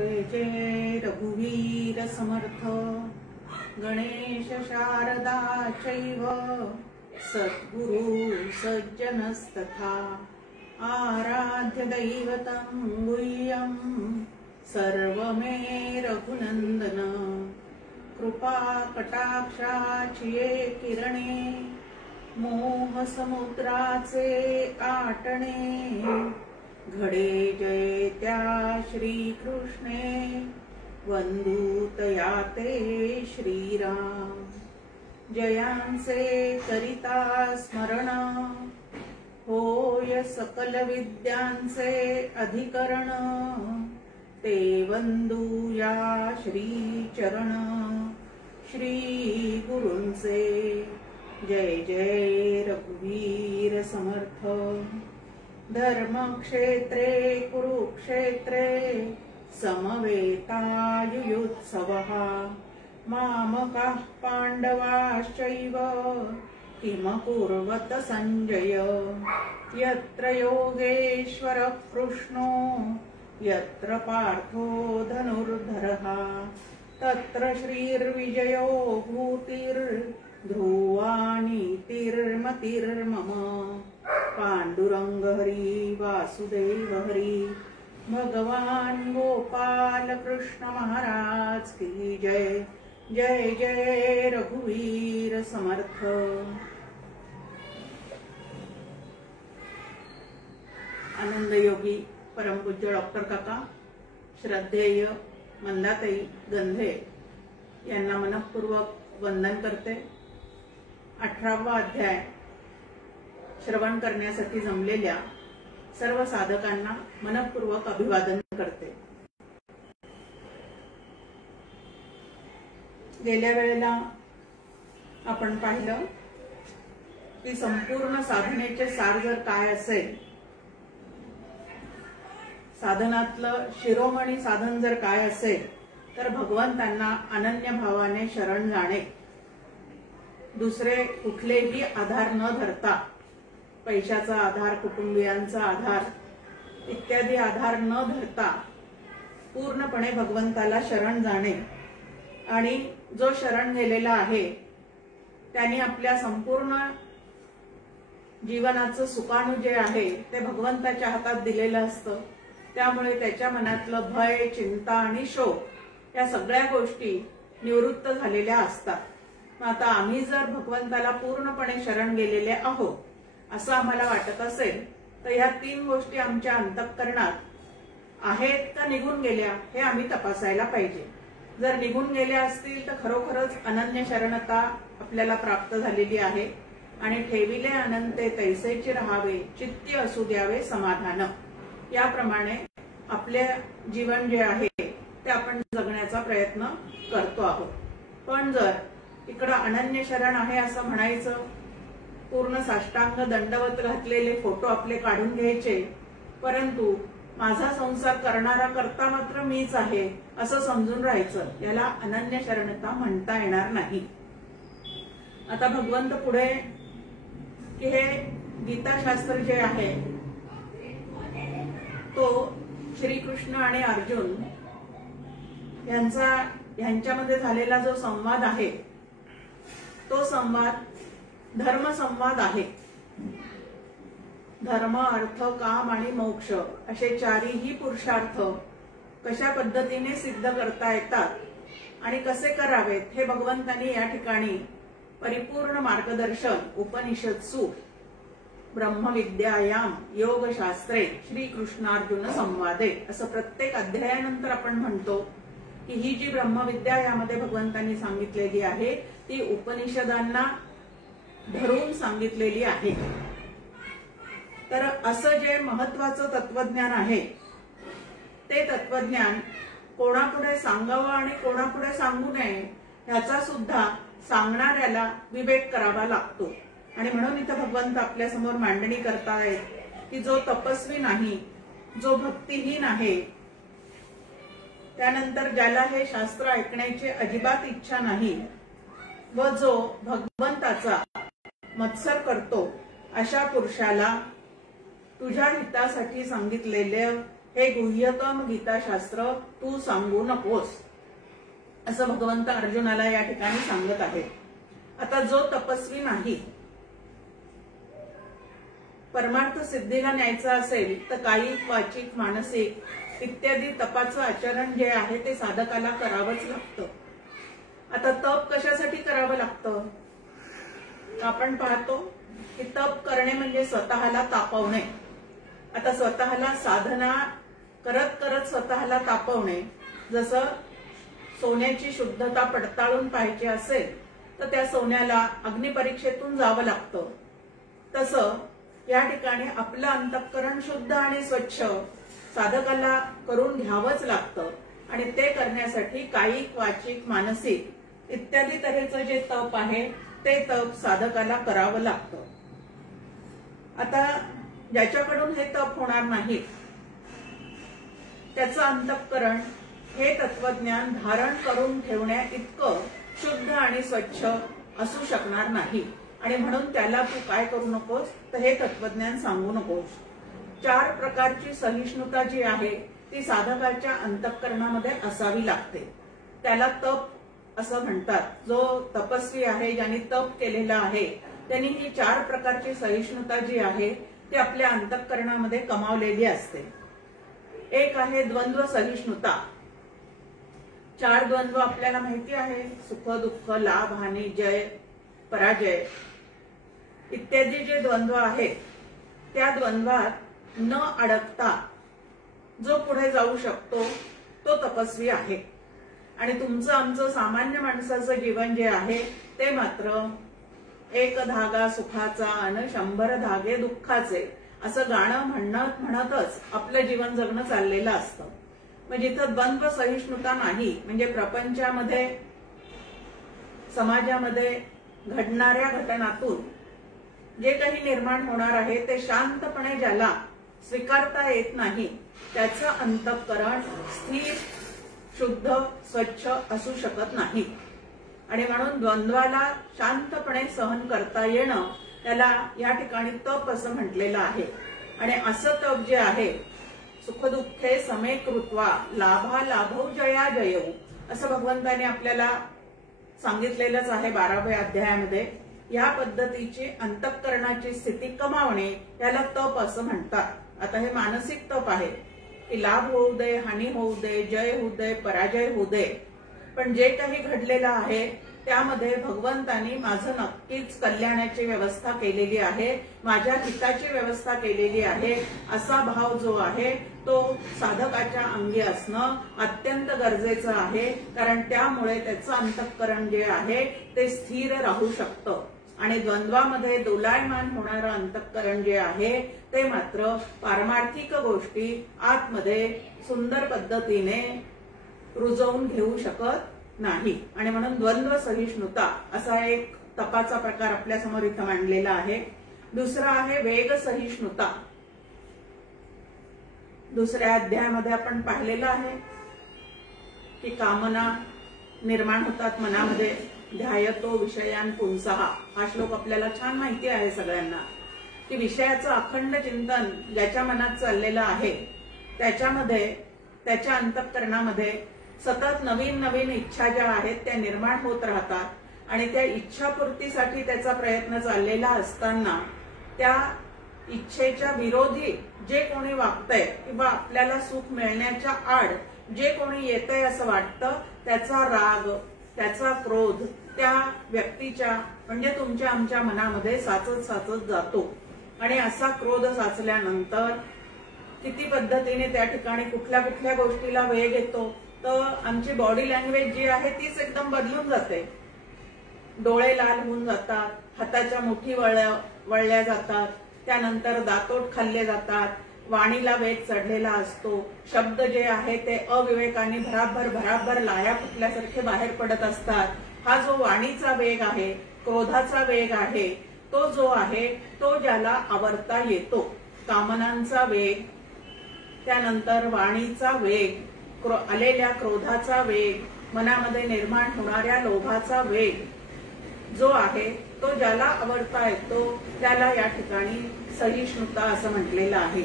जय जय रघुवीर समर्थ गणेश शारदा चैव सद्गुरु सज्जनस्तथा आराध्य दैवतं गुह्यं सर्वमे रघुनंदन कृपा कटाक्षाची किरणे मोह समुद्राचे आटणे घडे जय त्या श्री कृष्णे वंदूतया ते श्रीराम जयांचे करिता स्मरण होय सकल विद्यांचे अधिकरण ते वंदूया श्री चरण श्री गुरूंचे जय जय रघुवीर समर्थ धर्मक्षेत्रे कुरुक्षेत्रे समवेतायुयुत्सवः मामकाः पाण्डवाश्चैव किम कुर्वत संजय यत्र योगेश्वरः कृष्णो यत्र पार्थो धनुर्धरः तत्र श्रीर्विजयो भूतिर्ध्रुवा नीतिर्मतिर्मम पांडुरंग हरी वासुदेव हरी भगवान गोपाल कृष्ण महाराज की जय जय जय रघुवीर समर्थ। आनंद योगी परमपूज्य डॉक्टर काका श्रद्धेय मंदाताई गंधे यांना मनपूर्वक वंदन करते। 18वा अध्याय श्रवण करण्यासाठी जमलेल्या सर्व साधकांना मनपूर्वक अभिवादन करते। गेल्या वेळेला आपण पाहिलं की संपूर्ण साधनेचे सार जर काय असेल, साधनातलं शिरोमणी साधन जर काय असेल तर भगवंतांना अनन्य भावाने शरण जाणे, दुसरे कुठलेही आधार न धरता, पैशाचा आधार, कुटुंबियांचा आधार इत्यादी आधार न धरता पूर्णपणे भगवंताला शरण जाणे आणि जो शरण गेलेला आहे त्याने आपल्या संपूर्ण जीवनाचं सुकाणू जे आहे ते भगवंताच्या हातात दिलेलं असतं। त्यामुळे त्याच्या मनातलं भय, चिंता आणि शोक या सगळ्या गोष्टी निवृत्त झालेल्या असतात। आता आम्ही जर भगवंताला पूर्णपणे शरण गेलेले आहोत असं आम्हाला वाटत असेल तर ह्या 3 गोष्टी आमच्या अंतःकरणात आहेत का निघून गेल्या हे आम्ही तपासायला पाहिजे। जर निघून गेल्या असतील तर खरोखरच अनन्य शरणता आपल्याला प्राप्त झालेली आहे आणि ठेविले अनंते तैसेचे राहावे चित्ती असू द्यावे समाधान, याप्रमाणे आपले जीवन जे आहे ते आपण जगण्याचा प्रयत्न करतो आहोत। पण जर इकडे अनन्य शरण आहे असं म्हणायचं, पूर्ण साष्टांग दंडवत घातलेले फोटो आपले काढून घ्यायचे, परंतु माझा संसार करणारा करता मात्र मीच आहे असं समजून राहायचं, याला अनन्य शरणता म्हणता येणार नाही। आता भगवंत पुढे की हे गीताशास्त्र जे आहे तो श्रीकृष्ण आणि अर्जुन यांच्यामध्ये झालेला जो संवाद आहे तो संवाद धर्म संवाद आहे। धर्म, अर्थ, काम आणि मोक्ष असे 4ही पुरुषार्थ कशा पद्धतीने सिद्ध करता येतात आणि कसे करावेत हे भगवंतांनी या ठिकाणी परिपूर्ण मार्गदर्शन उपनिषत्सु ब्रह्मविद्यायाम योगशास्त्रे श्रीकृष्णार्जुन संवादे असं प्रत्येक अध्यायानंतर आपण म्हणतो की ही जी ब्रह्मविद्या यामध्ये भगवंतांनी सांगितलेली आहे ती उपनिषदांना धरून सांगितलेली आहे। तर असं जे महत्वाचं तत्वज्ञान आहे ते तत्वज्ञान कोणापुढे सांगावं आणि कोणापुढे सांगू नये याचा सुद्धा सांगणाऱ्याला विवेक करावा लागतो। आणि म्हणून इथं भगवंत आपल्या समोर मांडणी करतायत की जो तपस्वी नाही, जो भक्तिहीन आहे, त्यानंतर ज्याला हे शास्त्र ऐकण्याची अजिबात इच्छा नाही व जो भगवंताचा मत्सर करतो अशा पुरुषाला तुझ्या हितासाठी सांगितलेले हे गुह्यतम गीताशास्त्र तू सांगू नकोस, असं भगवंत अर्जुनाला या ठिकाणी सांगत आहे. आता जो तपस्वी नाही, परमार्थ सिद्धीला न्यायचा असेल तर कायिक, वाचिक, मानसिक इत्यादी तपाचं आचरण जे आहे ते साधकाला करावंच लागतं. आता तप कशासाठी करावं लागतं? आपण पाहतो की तप करणे म्हणजे स्वतःला तापवणे. आता स्वतःला साधना करत करत स्वतःला तापवणे, जसं सोन्याची शुद्धता पडताळून पाहिजे असेल तर त्या सोन्याला अग्निपरीक्षेतून जावं लागतं. तसं या ठिकाणी आपलं अंतःकरण शुद्ध आणि स्वच्छ साधकाला करून घ्यावंच लागतं. आणि ते करण्यासाठी कायिक, वाचिक, मानसिक इत्यादी तऱ्हेचं जे तप आहे ते तप साधकाला करावं लागतं. आता ज्याच्याकडून हे तप होणार नाही, त्याचं अंतःकरण हे तत्वज्ञान धारण करून ठेवण्या इतकं शुद्ध आणि स्वच्छ असू शकणार नाही. आणि म्हणून त्याला तू काय करू नकोस, तर हे तत्वज्ञान सांगू नकोस. 4 प्रकारची सहिष्णुता जी आहे ती साधकाच्या अंतःकरणामध्ये असावी लागते. त्याला तप असं म्हणतात. जो तपस्वी आहे, ज्यांनी तप केलेला आहे, त्यांनी ही 4 प्रकारची सहिष्णुता जी आहे ती आपल्या अंतःकरणामध्ये कमावलेली असते. एक आहे द्वंद्व सहिष्णुता. 4 द्वंद्व आपल्याला माहिती आहे, सुख, दुःख, लाभ, हानी, जय, पराजय इत्यादी जे द्वंद्व आहेत त्या द्वंद्वात न अडकता जो पुढे जाऊ शकतो तो तपस्वी आहे. आणि तुमचं आमचं सामान्य माणसाचं जीवन जे आहे ते मात्र 1 धागा सुखाचा आणि 100 धागे दुःखाचे असं गाणं म्हणतच आपलं जीवन जगणं चाललेलं असतं. मग जिथं द्वंद्व सहिष्णुता नाही, म्हणजे प्रपंचामध्ये, समाजामध्ये घडणाऱ्या घटनातून जे काही निर्माण होणार आहे ते शांतपणे ज्याला स्वीकारता येत नाही, त्याचं अंतःकरण स्थिर, शुद्ध, स्वच्छ असू शकत नाही. आणि म्हणून द्वंद्वाला शांतपणे सहन करता येणं त्याला या ठिकाणी तप असं म्हटलेलं आहे. आणि असं तप जे आहे, सुखदुःखे समे कृत्वा लाभा लाभौ जया जयऊ, असं भगवंताने आपल्याला सांगितलेलंच आहे 12व्या अध्यायामध्ये. या पद्धतीची अंतःकरणाची स्थिती कमावणे याला तप असं म्हणतात. आता हे मानसिक तप आहे की लाभ होऊ दे, हानी होऊ दे, जय होऊ दे, पराजय होऊ दे, पण जे काही घडलेलं आहे त्यामध्ये भगवंतानी माझं नक्कीच कल्याणाची व्यवस्था केलेली आहे, माझ्या हिताची व्यवस्था केलेली आहे, असा भाव जो आहे तो साधकाच्या अंगी असणं अत्यंत गरजेचं आहे. कारण त्यामुळे त्याचं अंतःकरण जे आहे ते स्थिर राहू शकतं. आणि द्वंद्वामध्ये दोलायमान होणारं अंतःकरण जे आहे ते मात्र पारमार्थिक गोष्टी आतमध्ये सुंदर पद्धतीने रुजवून घेऊ शकत नाही. आणि म्हणून द्वंद्व सहिष्णुता असा एक तपाचा प्रकार आपल्या समोर इथं मांडलेला आहे. दुसरा आहे वेग सहिष्णुता. 2ऱ्या अध्यायामध्ये आपण पाहिलेलं आहे की कामना निर्माण होतात मनामध्ये, ध्यायतो विषयान पुंसः. हा श्लोक आपल्याला छान माहिती आहे सगळ्यांना की विषयाचं अखंड चिंतन ज्याच्या मनात चाललेलं आहे त्याच्यामध्ये, त्याच्या अंतःकरणामध्ये सतत नवीन नवीन इच्छा ज्या आहेत त्या निर्माण होत राहतात. आणि त्या इच्छापूर्तीसाठी त्याचा प्रयत्न चाललेला असताना त्या इच्छेच्या विरोधी जे कोणी वागतंय किंवा आपल्याला सुख मिळण्याच्या आड जे कोणी येतंय असं वाटतं, त्याचा राग, त्याचा क्रोध त्या व्यक्तीच्या म्हणजे तुमच्या आमच्या मनामध्ये साचत जातो. आणि असा क्रोध साचल्यानंतर किती पद्धतीने त्या ठिकाणी कुठल्या कुठल्या गोष्टीला वेग येतो, तर आमची बॉडी लँग्वेज जी आहे तीच एकदम बदलून जाते. डोळे लाल होऊन जातात, हाताच्या मुठी वळल्या जातात, त्यानंतर दातोट खाल्ले जातात, वाणीला वेग चढलेला असतो, शब्द जे आहे ते अविवेकाने भराभर लाया फुटल्यासारखे बाहेर पडत असतात. हा जो वाणीचा वेग आहे, क्रोधाचा वेग आहे, तो जो आहे तो ज्याला आवरता येतो, कामनांचा वेग, त्यानंतर वाणीचा वेग, आलेल्या क्रोधाचा वेग, मनामध्ये निर्माण होणाऱ्या लोभाचा वेग जो आहे तो ज्याला आवरता येतो त्याला या ठिकाणी सहिष्णुता असं म्हटलेलं आहे.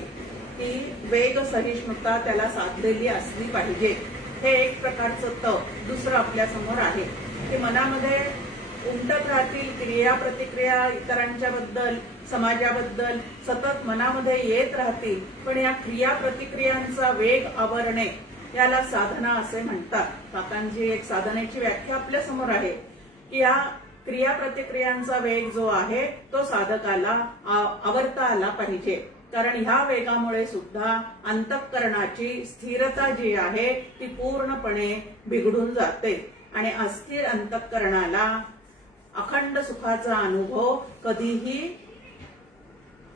की वेग सहिष्णुता त्याला साधलेली असली पाहिजे. हे एक प्रकारचं दुसरं आपल्या समोर आहे की मनामध्ये उमटत राहतील क्रिया प्रतिक्रिया इतरांच्या बद्दल समाजाबद्दल सतत मनामध्ये येत राहतील, पण या क्रिया प्रतिक्रियांचा वेग आवरणे याला साधना असे म्हणतात. काकांची एक साधनेची व्याख्या आपल्या समोर आहे की या क्रिया प्रतिक्रियांचा वेग जो आहे तो साधकाला आवरता आला पाहिजे. कारण ह्या वेगामुळे सुद्धा अंतःकरणाची स्थिरता जी आहे ती पूर्णपणे बिघडून जाते आणि अस्थिर अंतःकरणाला अखंड सुखाचा अनुभव कधीही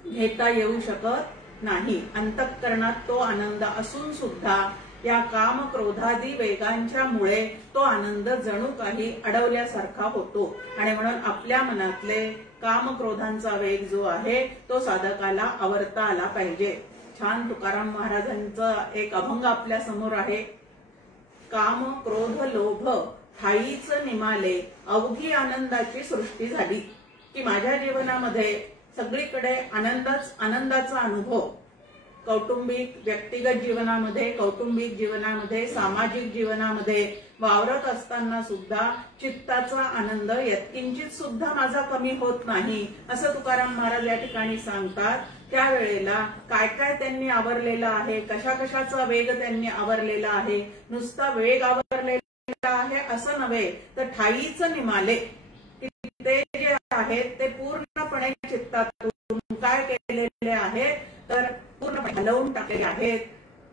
घेता येऊ शकत नाही. अंतःकरणात तो आनंद असून सुद्धा या काम क्रोधादी वेगांच्या मुळे तो आनंद जणू काही अडवल्यासारखा होतो आणि म्हणून आपल्या मनातले काम क्रोधांचा वेग जो आहे तो साधकाला आवरता आला पाहिजे. छान तुकाराम महाराजांचा एक अभंग आपल्या समोर आहे. काम क्रोध लोभ ठाईच निमाले अवघी आनंदाची सृष्टी झाली. की माझ्या जीवनामध्ये सगळीकडे आनंदाचा अनुभव कौटुंबिक व्यक्तिगत जीवनामध्ये कौटुंबिक जीवनामध्ये सामाजिक जीवनामध्ये वावरत असताना सुद्धा चित्ताचा आनंद यत्किंचित सुद्धा माझा कमी होत नाही असं तुकाराम महाराज या ठिकाणी सांगतात. त्यावेळेला काय काय त्यांनी आवरलेलं आहे, कशा कशाचा वेग त्यांनी आवरलेला आहे, नुसता वेग आवरलेला आहे असं नव्हे तर ठाईच निमाले ते जे आहेत ते पूर्णपणे चित्तातून काय केलेले आहेत तर पूर्णपणे हलवून टाकलेले आहेत.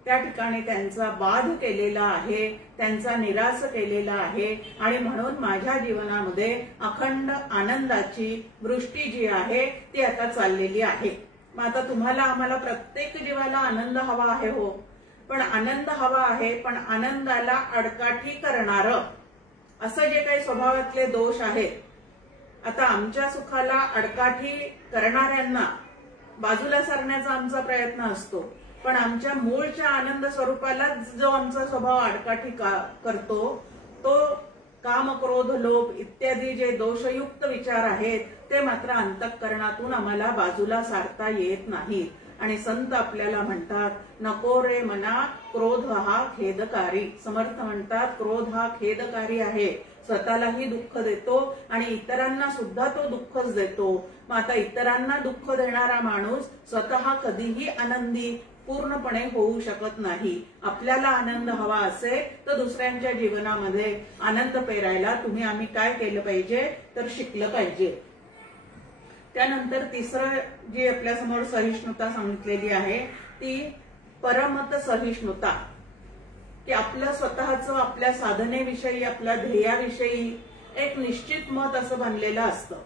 त्या ठिकाणी त्यांचा बाध केलेला आहे, त्यांचा निराश केलेला आहे आणि म्हणून माझ्या जीवनामध्ये अखंड आनंदाची वृष्टी जी आहे ती आता चाललेली आहे. मग आता तुम्हाला आम्हाला प्रत्येक जीवाला आनंद हवा आहे हो, पण आनंद हवा आहे पण आनंदाला अडकाठी करणारं असं जे काही स्वभावातले दोष आहेत, आता आमच्या सुखाला अडकाठी करणाऱ्यांना बाजूला सारण्याचा आमचा प्रयत्न असतो, पण आमच्या मूळच्या आनंद स्वरूपाला जो आमचा स्वभाव अडकाठी करतो तो काम क्रोध लोभ इत्यादी जे दोषयुक्त विचार आहेत ते मात्र अंतःकरणातून आम्हाला बाजूला सारता येत नाही. आणि संत आपल्याला म्हणतात नको रे मना क्रोध हा खेदकारी. समर्थ म्हणतात क्रोध हा खेदकारी आहे, स्वतःलाही दुःख देतो आणि इतरांना सुद्धा तो दुःखच देतो. मग आता इतरांना दुःख देणारा माणूस स्वतः कधीही आनंदी पूर्णपणे होऊ शकत नाही. आपल्याला आनंद हवा असेल तर दुसऱ्यांच्या जीवनामध्ये आनंद पेरायला तुम्ही आम्ही काय केलं पाहिजे तर शिकलं पाहिजे. त्यानंतर तिसरं जी आपल्या समोर सहिष्णुता सांगितलेली आहे ती परमत सहिष्णुता. की आपलं स्वतःचं आपल्या साधनेविषयी आपल्या ध्येयाविषयी एक निश्चित मत असं बनलेलं असतं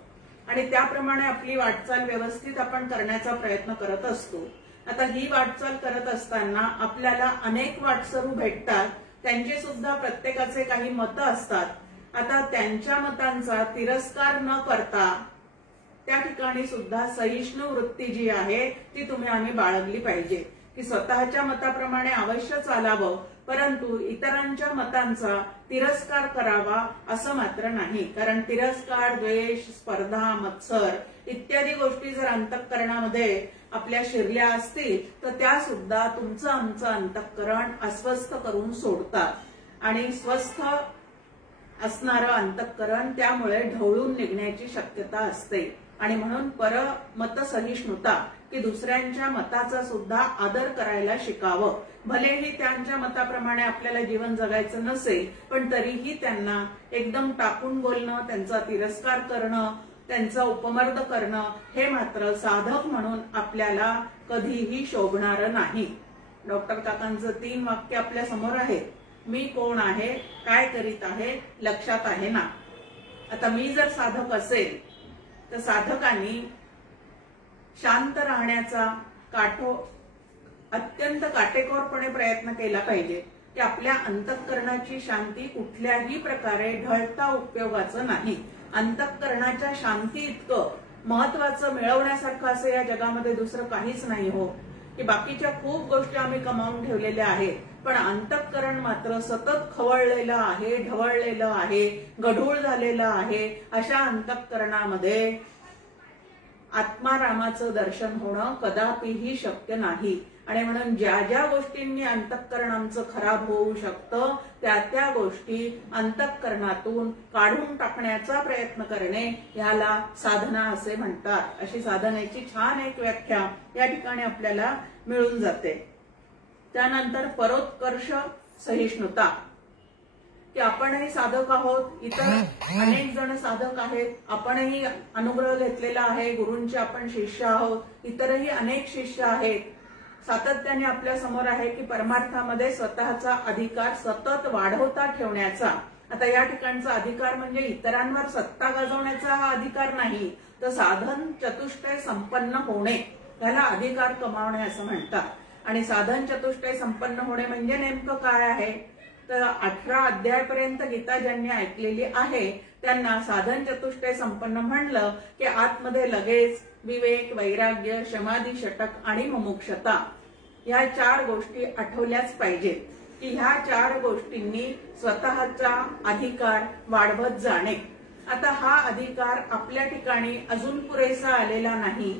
आणि त्याप्रमाणे आपली वाटचाल व्यवस्थित आपण करण्याचा प्रयत्न करत असतो. आता ही वाटचाल करत असताना आपल्याला अनेक वाटसरू भेटतात, त्यांचे सुद्धा प्रत्येकाचे काही मतं असतात. आता त्यांच्या मतांचा तिरस्कार न करता त्या ठिकाणी सुद्धा सहिष्णू वृत्ती जी आहे ती तुम्ही आम्ही बाळगली पाहिजे. की स्वतःच्या मताप्रमाणे अवश्य चालावं परंतु इतरांच्या मतांचा तिरस्कार करावा असं मात्र नाही. कारण तिरस्कार द्वेष स्पर्धा मत्सर इत्यादी गोष्टी जर अंतःकरणामध्ये आपल्या शिरल्या असतील तर त्या सुद्धा तुमचं आमचं अंतःकरण अस्वस्थ करून सोडतात आणि स्वस्थ असणारं अंतःकरण त्यामुळे ढवळून निघण्याची शक्यता असते. आणि म्हणून परमत सहिष्णुता की दुसऱ्यांच्या मताचा सुद्धा आदर करायला शिकावं. भलेही त्यांच्या मताप्रमाणे आपल्याला जीवन जगायचं नसेल पण तरीही त्यांना एकदम टाकून बोलणं, त्यांचा तिरस्कार करणं, त्यांचा उपमर्द करणं हे मात्र साधक म्हणून आपल्याला कधीही शोभणारं नाही. डॉक्टर काकांचं 3 वाक्य आपल्या समोर आहे. मी कोण आहे, काय करीत आहे, लक्षात आहे ना. आता मी जर साधक असेल तर साधकांनी शांत राहण्याचा अत्यंत काटेकोरपणे प्रयत्न केला पाहिजे की आपल्या अंतःकरणाची शांती कुठल्याही प्रकारे ढळता उपयोगाचं नाही. अंतःकरणाच्या शांती इतकं महत्वाचं मिळवण्यासारखं असं या जगामध्ये दुसरं काहीच नाही हो. की बाकीच्या खूप गोष्टी आम्ही कमावून ठेवलेल्या आहेत पण अंतःकरण मात्र सतत खवळलेलं आहे, ढवळलेलं आहे, गढूळ झालेलं आहे. अशा अंतःकरणामध्ये आत्मारामाचं दर्शन होणं कदापिही शक्य नाही. आणि म्हणून ज्या ज्या गोष्टींनी अंतःकरण आमचं खराब होऊ शकतं त्या गोष्टी अंतःकरणातून काढून टाकण्याचा प्रयत्न करणे याला साधना असे म्हणतात. अशी साधनेची छान एक व्याख्या या ठिकाणी आपल्याला मिळून जाते. त्यानंतर परोत्कर्ष सहिष्णुता, की आपणही साधक आहोत, इतर अनेक जण साधक आहेत, आपणही अनुग्रह घेतलेला आहे, गुरूंचे आपण शिष्य आहोत, इतरही अनेक शिष्य आहेत. सातत्याने आपल्या समोर आहे की परमार्थामध्ये स्वतःचा अधिकार सतत वाढवता ठेवण्याचा. आता या ठिकाणचा अधिकार म्हणजे इतरांवर सत्ता गाजवण्याचा हा अधिकार नाही, तर साधन चतुष्टय संपन्न होणे याला अधिकार कमावणे असं म्हणतात. आणि साधन चतुष्टय संपन्न होणे म्हणजे नेमकं काय आहे, तर 18 अध्यायापर्यंत गीता ज्यांनी ऐकलेली आहे त्यांना साधन चतुष्टय संपन्न म्हणलं की आतमध्ये लगेच विवेक, वैराग्य, समाधी, षटक आणि मुमुक्षता या 4 गोष्टी आठवल्याच पाहिजेत, की ह्या 4 गोष्टींनी स्वतःचा अधिकार वाढवत जाणे. आता हा अधिकार आपल्या ठिकाणी अजून पुरेसा आलेला नाही,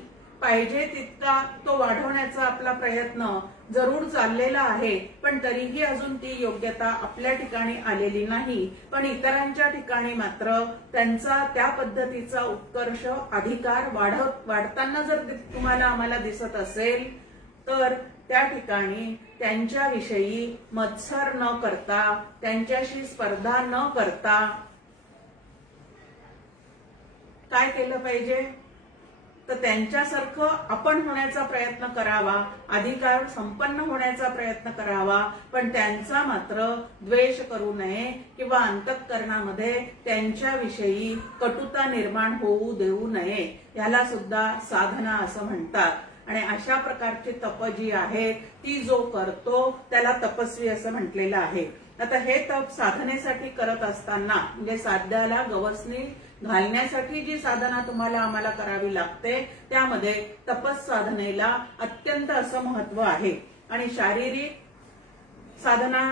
पाहिजे तितका तो वाढवण्याचा आपला प्रयत्न जरूर चाललेला आहे, पण तरीही अजून ती योग्यता आपल्या ठिकाणी आलेली नाही. पण इतरांच्या ठिकाणी मात्र त्यांचा त्या पद्धतीचा उत्कर्ष अधिकार वाढताना जर तुम्हाला आम्हाला दिसत असेल तर त्या ठिकाणी त्यांच्याविषयी मत्सर न करता, त्यांच्याशी स्पर्धा न करता काय केलं पाहिजे, तर त्यांच्यासारखं आपण होण्याचा प्रयत्न करावा, अधिकार संपन्न होण्याचा प्रयत्न करावा, पण त्यांचा मात्र द्वेष करू नये किंवा अंतःकरणामध्ये त्यांच्याविषयी कटुता निर्माण होऊ देऊ नये. याला सुद्धा साधना असं म्हणतात. आणि अशा प्रकारची तप जी आहे ती जो करतो त्याला तपस्वी असं म्हटलेलं आहे. आता हे तप साधनेसाठी करत असताना म्हणजे साध्याला गवसणी घालण्यासाठी जी साधना तुम्हाला आम्हाला करावी लागते त्यामध्ये तपस साधनेला अत्यंत असं महत्व आहे. आणि शारीरिक साधना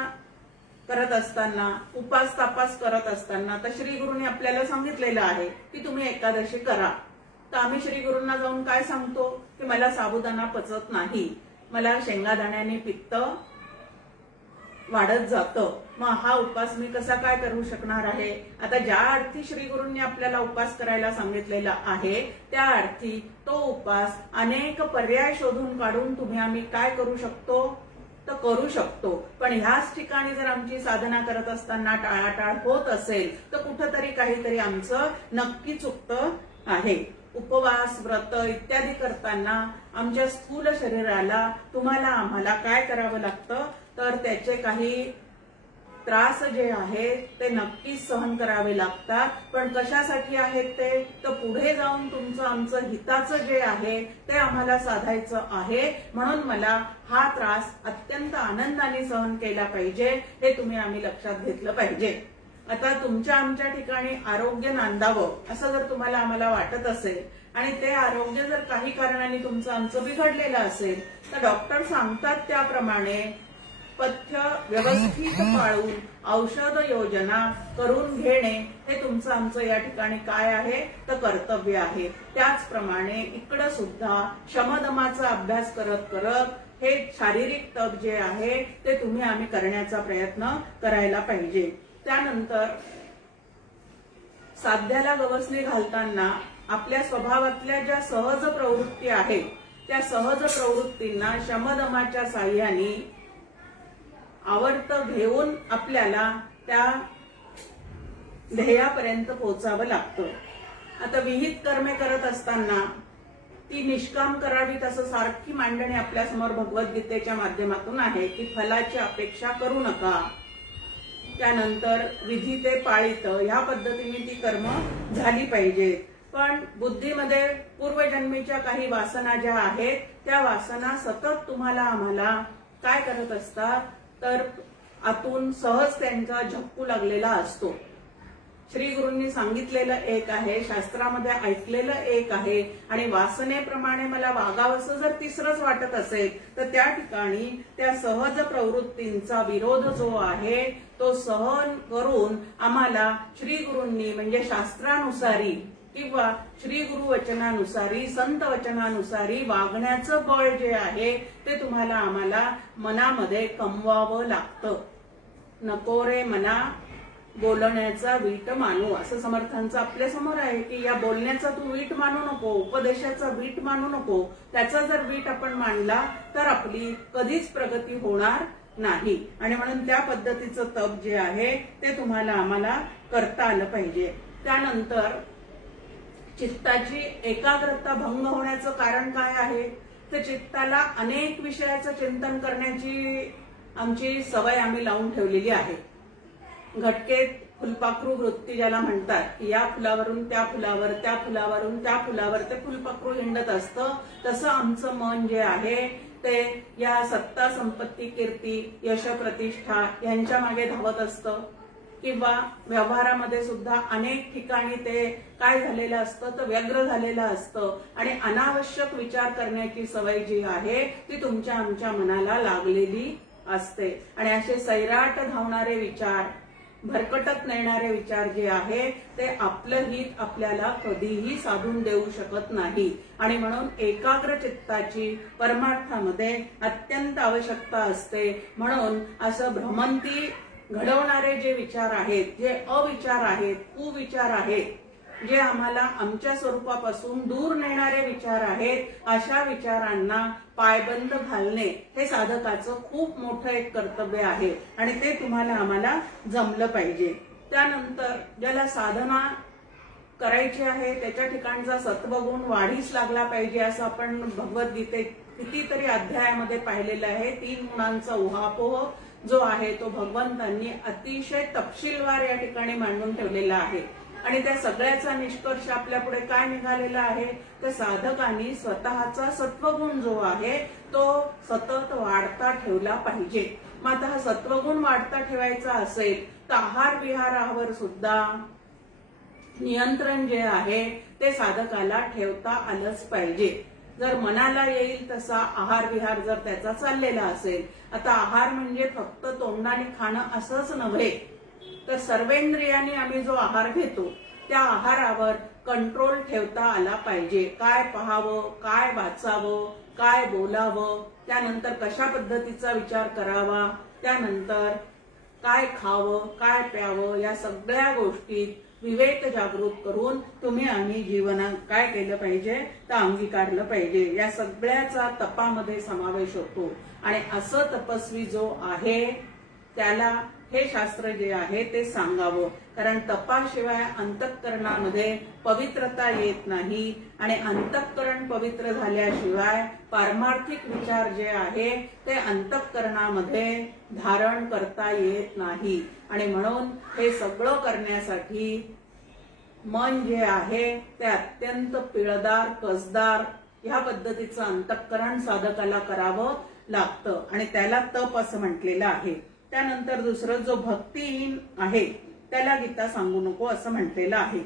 करत असताना, उपास तापास करत असताना तर श्री गुरुंनी आपल्याला सांगितलेलं आहे की तुम्ही एकादशी करा. तर आम्ही श्री गुरूंना जाऊन काय सांगतो की मला साबुदाणा पचत नाही, मला शेंगादाण्याने पित्त वाढत जातं, मग हा उपास मी कसा काय करू शकणार आहे. आता ज्या अर्थी श्री गुरूंनी आपल्याला उपास करायला सांगितलेला आहे त्या अर्थी तो उपास अनेक पर्याय शोधून काढून तुम्ही आम्ही काय करू शकतो तर करू शकतो. पण ह्याच ठिकाणी जर आमची साधना करत असताना टाळाटाळ होत असेल तर कुठंतरी काहीतरी आमचं नक्की चुकतं आहे. उपवास, व्रत इत्यादी करताना आमच्या स्थूल शरीराला तुम्हाला आम्हाला काय करावं लागतं तर त्याचे काही त्रास जे आहेत ते नक्कीच सहन करावे लागतात. पण कशासाठी आहेत ते तर पुढे जाऊन तुमचं आमचं हिताचं जे आहे ते आम्हाला साधायचं आहे, म्हणून मला हा त्रास अत्यंत आनंदाने सहन केला पाहिजे हे तुम्ही आम्ही लक्षात घेतलं पाहिजे. आता तुमच्या आमच्या ठिकाणी आरोग्य नांदावं असं जर तुम्हाला आम्हाला वाटत असेल आणि ते आरोग्य जर काही कारणाने तुमचं आमचं बिघडलेलं असेल तर डॉक्टर सांगतात त्याप्रमाणे पथ्य व्यवस्थित पाळून औषध योजना करून घेणे हे तुमचं आमचं या ठिकाणी काय आहे तर कर्तव्य आहे. त्याचप्रमाणे इकडं सुद्धा शमदमाचा अभ्यास करत करत हे शारीरिक तप जे आहे ते तुम्ही आम्ही करण्याचा प्रयत्न करायला पाहिजे. त्यानंतर साध्याला गवसणी घालताना आपल्या स्वभावातल्या ज्या सहज प्रवृत्ती आहेत त्या सहज प्रवृत्तींना शमदमाच्या साह्याने आवर्त घेऊन आपल्याला त्या ध्येयापर्यंत पोहोचावं लागतं. आता विहित कर्मे करत असताना ती निष्काम करावीत असं सारखी मांडणी आपल्यासमोर भगवद्गीतेच्या माध्यमातून आहे की फलाची अपेक्षा करू नका. त्यानंतर विधी ते पाळित ह्या पद्धतीने ती कर्म झाली पाहिजेत. पण बुद्धीमध्ये पूर्वजन्मीच्या काही वासना ज्या आहेत त्या वासना सतत तुम्हाला आम्हाला काय करत असतात तर आतून सहज त्यांचा झपकू लागलेला असतो. श्री गुरूंनी सांगितलेलं एक आहे, शास्त्रामध्ये ऐकलेलं एक आहे आणि वासनेप्रमाणे मला वागावंसं जर तिसरंच वाटत असेल तर त्या ठिकाणी त्या सहज प्रवृत्तींचा विरोध जो आहे तो सहन करून आम्हाला श्री गुरूंनी म्हणजे शास्त्रानुसारी किंवा श्री गुरु वचनानुसारी संत वचनानुसारी वागण्याचं बळ जे आहे ते तुम्हाला आम्हाला मनामध्ये कमवावं लागतं. नको रे मना बोलण्याचा वीट मानू, असं समर्थांचं आपल्या समोर आहे की या बोलण्याचा तू वीट मानू नको, उपदेशाचा वीट मानू नको. त्याचा जर वीट आपण मानला तर आपली कधीच प्रगती होणार नाही. आणि म्हणून त्या पद्धतीचं तप जे आहे ते तुम्हाला आम्हाला करता आलं पाहिजे. त्यानंतर चित्ताची एकाग्रता भंग होण्याचं कारण काय आहे, तर चित्ताला अनेक विषयाचं चिंतन करण्याची आमची सवय आम्ही लावून ठेवलेली आहे. घटकेत फुलपाखरू वृत्ती ज्याला म्हणतात की या फुलावरून त्या फुलावर, त्या फुलावरून त्या फुलावर ते फुलपाखरू हिंडत असतं. तसं आमचं मन जे आहे ते या सत्ता संपत्ती कीर्ती यश प्रतिष्ठा यांच्या मागे धावत असतं. किंवा व्यवहारामध्ये सुद्धा अनेक ठिकाणी ते काय झालेलं असतं तर व्यग्र झालेलं असतं आणि अनावश्यक विचार करण्याची सवय जी आहे ती तुमच्या आमच्या मनाला लागलेली असते. आणि असे सैराट धावणारे विचार, भरकटत नेणारे विचार जे आहे ते आपलं हित आपल्याला कधीही साधून देऊ शकत नाही. आणि म्हणून एकाग्र चित्ताची परमार्थामध्ये अत्यंत आवश्यकता असते. म्हणून असं भ्रमंती घडवणारे जे विचार आहेत, जे अविचार आहेत, कुविचार आहेत, जे आम्हाला आमच्या स्वरूपापासून दूर नेणारे विचार आहेत, अशा विचारांना पायबंद घालणे हे साधकाचं खूप मोठं एक कर्तव्य आहे आणि ते तुम्हाला आम्हाला जमलं पाहिजे. त्यानंतर ज्याला साधना करायची आहे त्याच्या ठिकाणचा सत्वगुण वाढीस लागला पाहिजे, असं आपण भगवद्गीतेत कितीतरी अध्यायामध्ये पाहिलेलं आहे. 3 गुणांचा उहापोह जो आहे तो भगवंतांनी अतिशय तपशीलवार या ठिकाणी मांडून ठेवलेला आहे. आणि त्या सगळ्याचा निष्कर्ष आपल्या पुढे काय निघालेला आहे, तर साधकांनी स्वतःचा सत्वगुण जो आहे तो सतत वाढता ठेवला पाहिजे. मग आता हा सत्वगुण वाढता ठेवायचा असेल तर आहार विहारावर सुद्धा नियंत्रण जे आहे ते साधकाला ठेवता आलंच पाहिजे. जर मनाला येईल तसा आहार विहार जर त्याचा चाललेला असेल, आता आहार म्हणजे फक्त तोंडाने खाणं असंच नव्हे, तर सर्वेंद्रियांनी आम्ही जो आहार घेतो त्या आहारावर कंट्रोल ठेवता आला पाहिजे. काय पाहावं, काय वाचावं, काय बोलावं, त्यानंतर कशा पद्धतीचा विचार करावा, त्यानंतर काय खावं, काय प्यावं, या सगळ्या गोष्टीत विवेक जागृत करून तुम्ही आम्ही जीवनात काय केलं पाहिजे तर अंगीकारलं पाहिजे. या सगळ्याचा तपामध्ये समावेश होतो. आणि असं तपस्वी जो आहे त्याला हे शास्त्र जे आहे ते सांगावं. कारण तपाशिवाय अंतःकरणामध्ये पवित्रता येत नाही आणि अंतःकरण पवित्र झाल्याशिवाय पारमार्थिक विचार जे आहे ते अंतःकरणामध्ये धारण करता येत नाही. आणि म्हणून हे सगळं करण्यासाठी मन जे आहे ते अत्यंत पिळदार, कसदार ह्या पद्धतीचं अंतःकरण साधकाला करावं लागतं आणि त्याला तप असं म्हटलेलं आहे. त्यानंतर दुसरं जो भक्तिहीन आहे त्याला गीता सांगू नको असं म्हटलेलं आहे.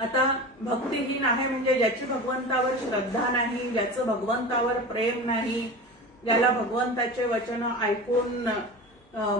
आता भक्तिहीन आहे म्हणजे ज्याची भगवंतावर श्रद्धा नाही, ज्याचं भगवंतावर प्रेम नाही, ज्याला भगवंताचे वचन ऐकून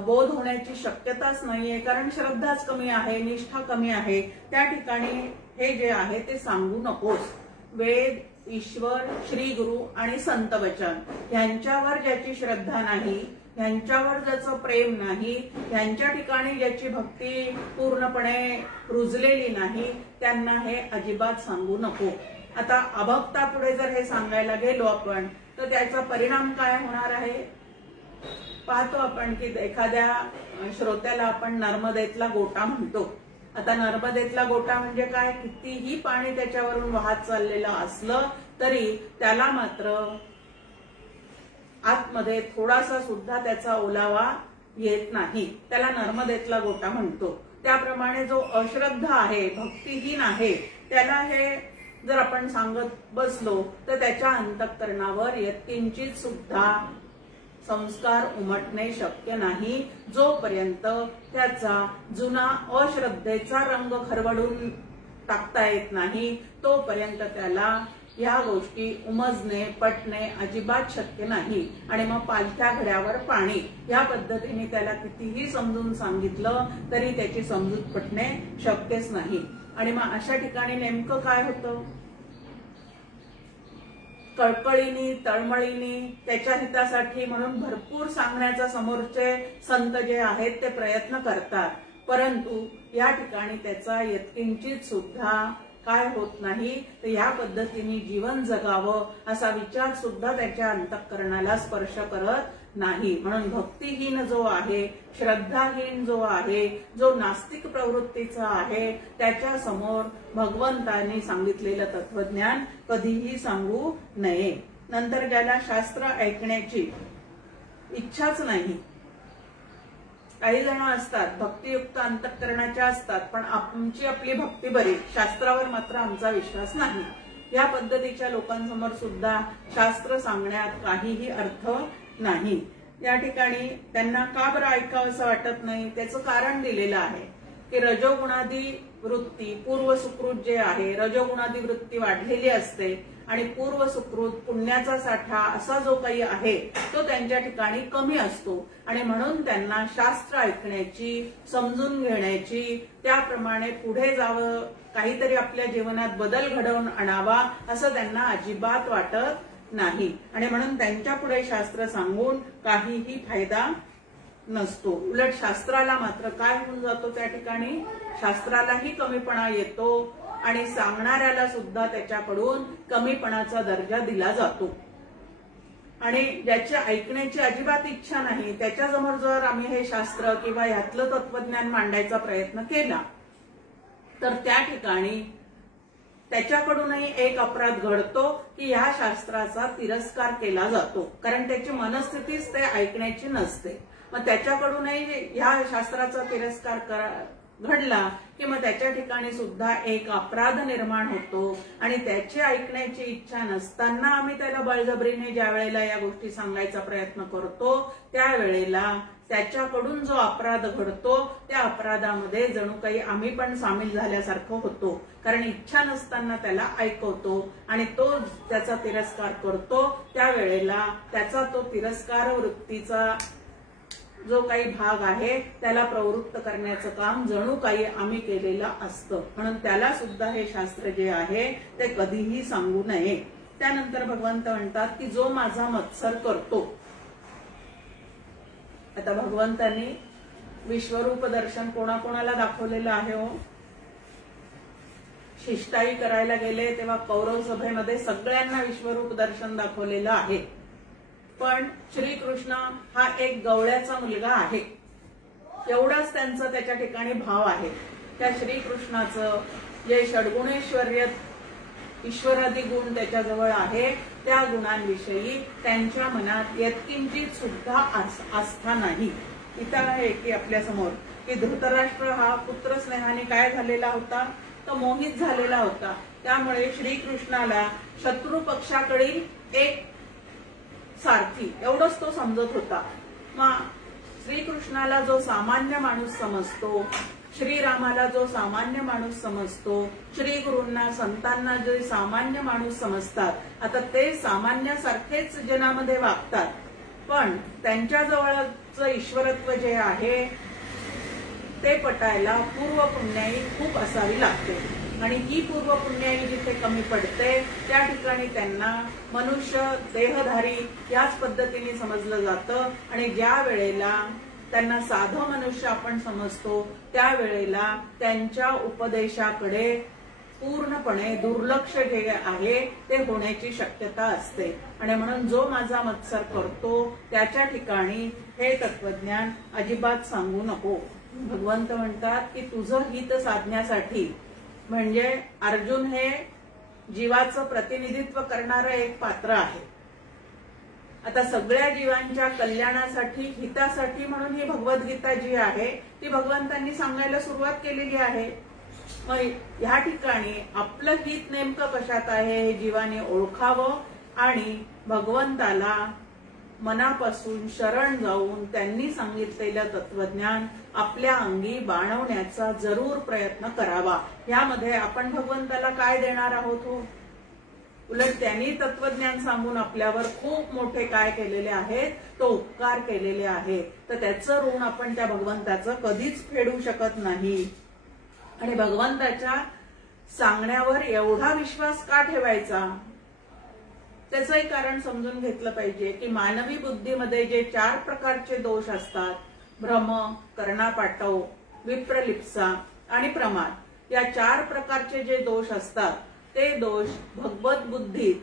बोध होण्याची शक्यताच नाहीये, कारण श्रद्धाच कमी आहे, निष्ठा कमी आहे, त्या ठिकाणी हे जे आहे ते सांगू नकोस. वेद, ईश्वर, श्री गुरु आणि संत वचन यांच्यावर ज्याची श्रद्धा नाही, यांच्यावर ज्याचं प्रेम नाही, यांच्या ठिकाणी ज्याची भक्ती पूर्णपणे रुजलेली नाही, त्यांना हे अजिबात सांगू नको. आता अभक्ता पुढे जर हे सांगायला गेलो आपण तर त्याचा परिणाम काय होणार आहे पाहतो आपण की एखाद्या श्रोत्याला आपण नर्मदेतला गोटा म्हणतो. आता नर्मदेतला गोटा म्हणजे काय, कितीही पाणी त्याच्यावरून वाहत चाललेलं असलं तरी त्याला मात्र आतमध्ये थोडासा सुद्धा त्याचा ओलावा येत नाही, त्याला नर्मदेतला गोटा म्हणतो. त्याप्रमाणे जो अश्रद्धा आहे, भक्तिहीन आहे, त्याला हे जर आपण सांगत बसलो तर त्याच्या अंतःकरणावर यत्किंचित सुद्धा संस्कार उमटणे शक्य नाही, जोपर्यंत त्याचा जुना अश्रद्धेचा रंग खरवडून टाकता येत नाही तोपर्यंत त्याला ह्या गोष्टी उमजणे पटणे अजिबात शक्य नाही। आणि मग पालथ्या घड्यावर पाणी या पद्धतीने त्याला कितीही समजून सांगितलं तरी त्याची समजूत पटणे शक्यच नाही। आणि मग अशा ठिकाणी नेमकं काय होतं, कळकळीनी तळमळीनी त्याच्या हितासाठी म्हणून भरपूर सांगण्याचा समोरचे संत जे आहेत ते प्रयत्न करतात, परंतु या ठिकाणी त्याचा यत्किंचित सुद्धा काय होत नाही। तर या पद्धतीने जीवन जगावं असा विचार सुद्धा त्याच्या अंतःकरणाला स्पर्श करत नाही। म्हणून भक्तिहीन जो आहे, श्रद्धाहीन जो आहे, जो नास्तिक प्रवृत्तीचा आहे, त्याच्या समोर भगवंतांनी सांगितलेलं तत्वज्ञान कधीही सांगू नये। नंतर ज्याला शास्त्र ऐकण्याची इच्छाच नाही, काही जण असतात भक्तियुक्त अंतःकरणाच्या असतात, पण आमची आपली भक्ती बरी, शास्त्रावर मात्र आमचा विश्वास नाही, या पद्धतीच्या लोकांसमोर सुद्धा शास्त्र सांगण्यात काहीही अर्थ नाही। या ठिकाणी त्यांना का बरं ऐकावं असं वाटत नाही, त्याचं कारण दिलेलं आहे की रजोगुणादी वृत्ती पूर्व सुकृत जे आहे, रजोगुणादी वृत्ती वाढलेली असते आणि पूर्व सुकृत पुण्याचा साठा असा जो काही आहे तो त्यांच्या ठिकाणी कमी असतो आणि म्हणून त्यांना शास्त्र ऐकण्याची, समजून घेण्याची, त्याप्रमाणे पुढे जावं, काहीतरी आपल्या जीवनात बदल घडवून आणावा असं त्यांना अजिबात वाटत नाही। आणि म्हणून त्यांच्या पुढे शास्त्र सांगून काहीही फायदा नसतो। उलट शास्त्राला मात्र काय होऊन जातो, त्या ठिकाणी शास्त्रालाही कमीपणा येतो आणि सांगणाऱ्याला सुद्धा त्याच्याकडून कमीपणाचा दर्जा दिला जातो। आणि ज्याची ऐकण्याची अजिबात इच्छा नाही त्याच्यासमोर जर आम्ही हे शास्त्र किंवा ह्यातलं तत्वज्ञान मांडायचा प्रयत्न केला तर त्या ठिकाणी त्याच्याकडूनही एक अपराध घडतो की ह्या शास्त्राचा तिरस्कार केला जातो, कारण त्याची मनस्थितीच ते ऐकण्याची नसते। मग त्याच्याकडूनही ह्या शास्त्राचा तिरस्कार घडला की मग त्याच्या ठिकाणी सुद्धा एक अपराध निर्माण होतो आणि त्याची ऐकण्याची इच्छा नसताना आम्ही त्याला बळजबरीने ज्या वेळेला या गोष्टी सांगायचा प्रयत्न करतो त्यावेळेला त्याच्याकडून जो अपराध घडतो त्या अपराधामध्ये जणू काही आम्ही पण सामील झाल्यासारखं होतो, कारण इच्छा नसताना त्याला ऐकवतो आणि तो त्याचा तिरस्कार करतो। त्यावेळेला त्याचा तो तिरस्कार वृत्तीचा जो काही भाग आहे त्याला प्रवृत्त करण्याचं काम जणू काही आम्ही केलेलं असतं, म्हणून त्याला सुद्धा हे शास्त्र जे आहे ते कधीही सांगू नये। त्यानंतर भगवंत म्हणतात की जो माझा मत्सर करतो, आता भगवंतांनी विश्वरूप दर्शन कोणाकोणाला दाखवलेलं आहे हो, शिष्टाई करायला गेले तेव्हा कौरव सभेमध्ये सगळ्यांना विश्वरूप दर्शन दाखवलेलं आहे, पण श्रीकृष्ण हा एक गवळ्याचा मुलगा आहे एवढाच त्यांचा त्याच्या ठिकाणी भाव आहे। त्या श्रीकृष्णाचं जे षड्गुणेश्वर्य ईश्वरादी गुण त्याच्याजवळ आहे त्या गुणांविषयी त्यांच्या मनात यत्किंचित सुद्धा आस्था नाही। इथं आहे की आपल्या समोर की धृतराष्ट्र हा पुत्र स्नेहाने काय झालेला होता, तो मोहित झालेला होता, त्यामुळे श्रीकृष्णाला शत्रू पक्षाकडील एक सारथी एवढंच तो समजत होता। मग श्रीकृष्णाला जो सामान्य माणूस समजतो, श्रीरामाला जो सामान्य माणूस समजतो, श्री गुरूंना संतांना जे सामान्य माणूस समजतात, आता ते सामान्यासारखेच जनामध्ये वागतात, पण त्यांच्याजवळचं ईश्वरत्व जे आहे ते पटायला पूर्व पुण्याई खूप असावी लागते आणि ही पूर्व पुण्याई जिथे कमी पडते त्या ठिकाणी त्यांना मनुष्य देहधारी याच पद्धतीने समजलं जातं आणि ज्या वेळेला त्यांना साधं मनुष्य आपण समजतो त्यावेळेला त्यांच्या उपदेशाकडे पूर्णपणे दुर्लक्ष जे आहे ते होण्याची शक्यता असते। आणि म्हणून जो माझा मत्सर करतो त्याच्या ठिकाणी हे तत्वज्ञान अजिबात सांगू नको। भगवंत म्हणतात की तुझं हित साधण्यासाठी, म्हणजे अर्जुन हे जीवाचं प्रतिनिधित्व करणारं एक पात्र आहे, आता सगळ्या जीवांच्या कल्याणासाठी हितासाठी म्हणून ही भगवद्गीता जी आहे ती भगवंतांनी सांगायला सुरुवात केलेली आहे। मग ह्या ठिकाणी आपलं हित नेमकं कशात आहे हे जीवाने ओळखावं आणि भगवंताला मनापासून शरण जाऊन त्यांनी सांगितलेलं तत्वज्ञान आपल्या अंगी बाणवण्याचा जरूर प्रयत्न करावा। यामध्ये आपण भगवंताला काय देणार आहोत हो, उलट त्यांनी तत्वज्ञान सांगून आपल्यावर खूप मोठे काय केलेले आहेत, तो उपकार केलेले आहे. तर त्याचं ऋण आपण त्या भगवंताचं कधीच फेडू शकत नाही. आणि भगवंताच्या सांगण्यावर एवढा विश्वास का ठेवायचा, त्याचंही कारण समजून घेतलं पाहिजे की मानवी बुद्धीमध्ये जे 4 प्रकारचे दोष असतात, भ्रम, कर्णापाटव, विप्रलिप्सा आणि प्रमाद, या 4 प्रकारचे जे दोष असतात ते दोष भगवत बुद्धीत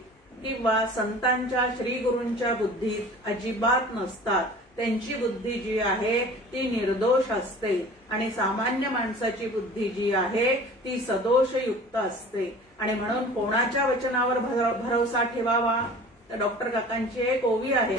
किंवा संतांच्या श्रीगुरूंच्या बुद्धीत अजिबात नसतात. त्यांची बुद्धी जी आहे ती निर्दोष असते आणि सामान्य माणसाची बुद्धी जी आहे ती सदोषयुक्त असते. आणि म्हणून कोणाच्या वचनावर भरोसा ठेवावा, तर डॉक्टर काकांची एक ओवी आहे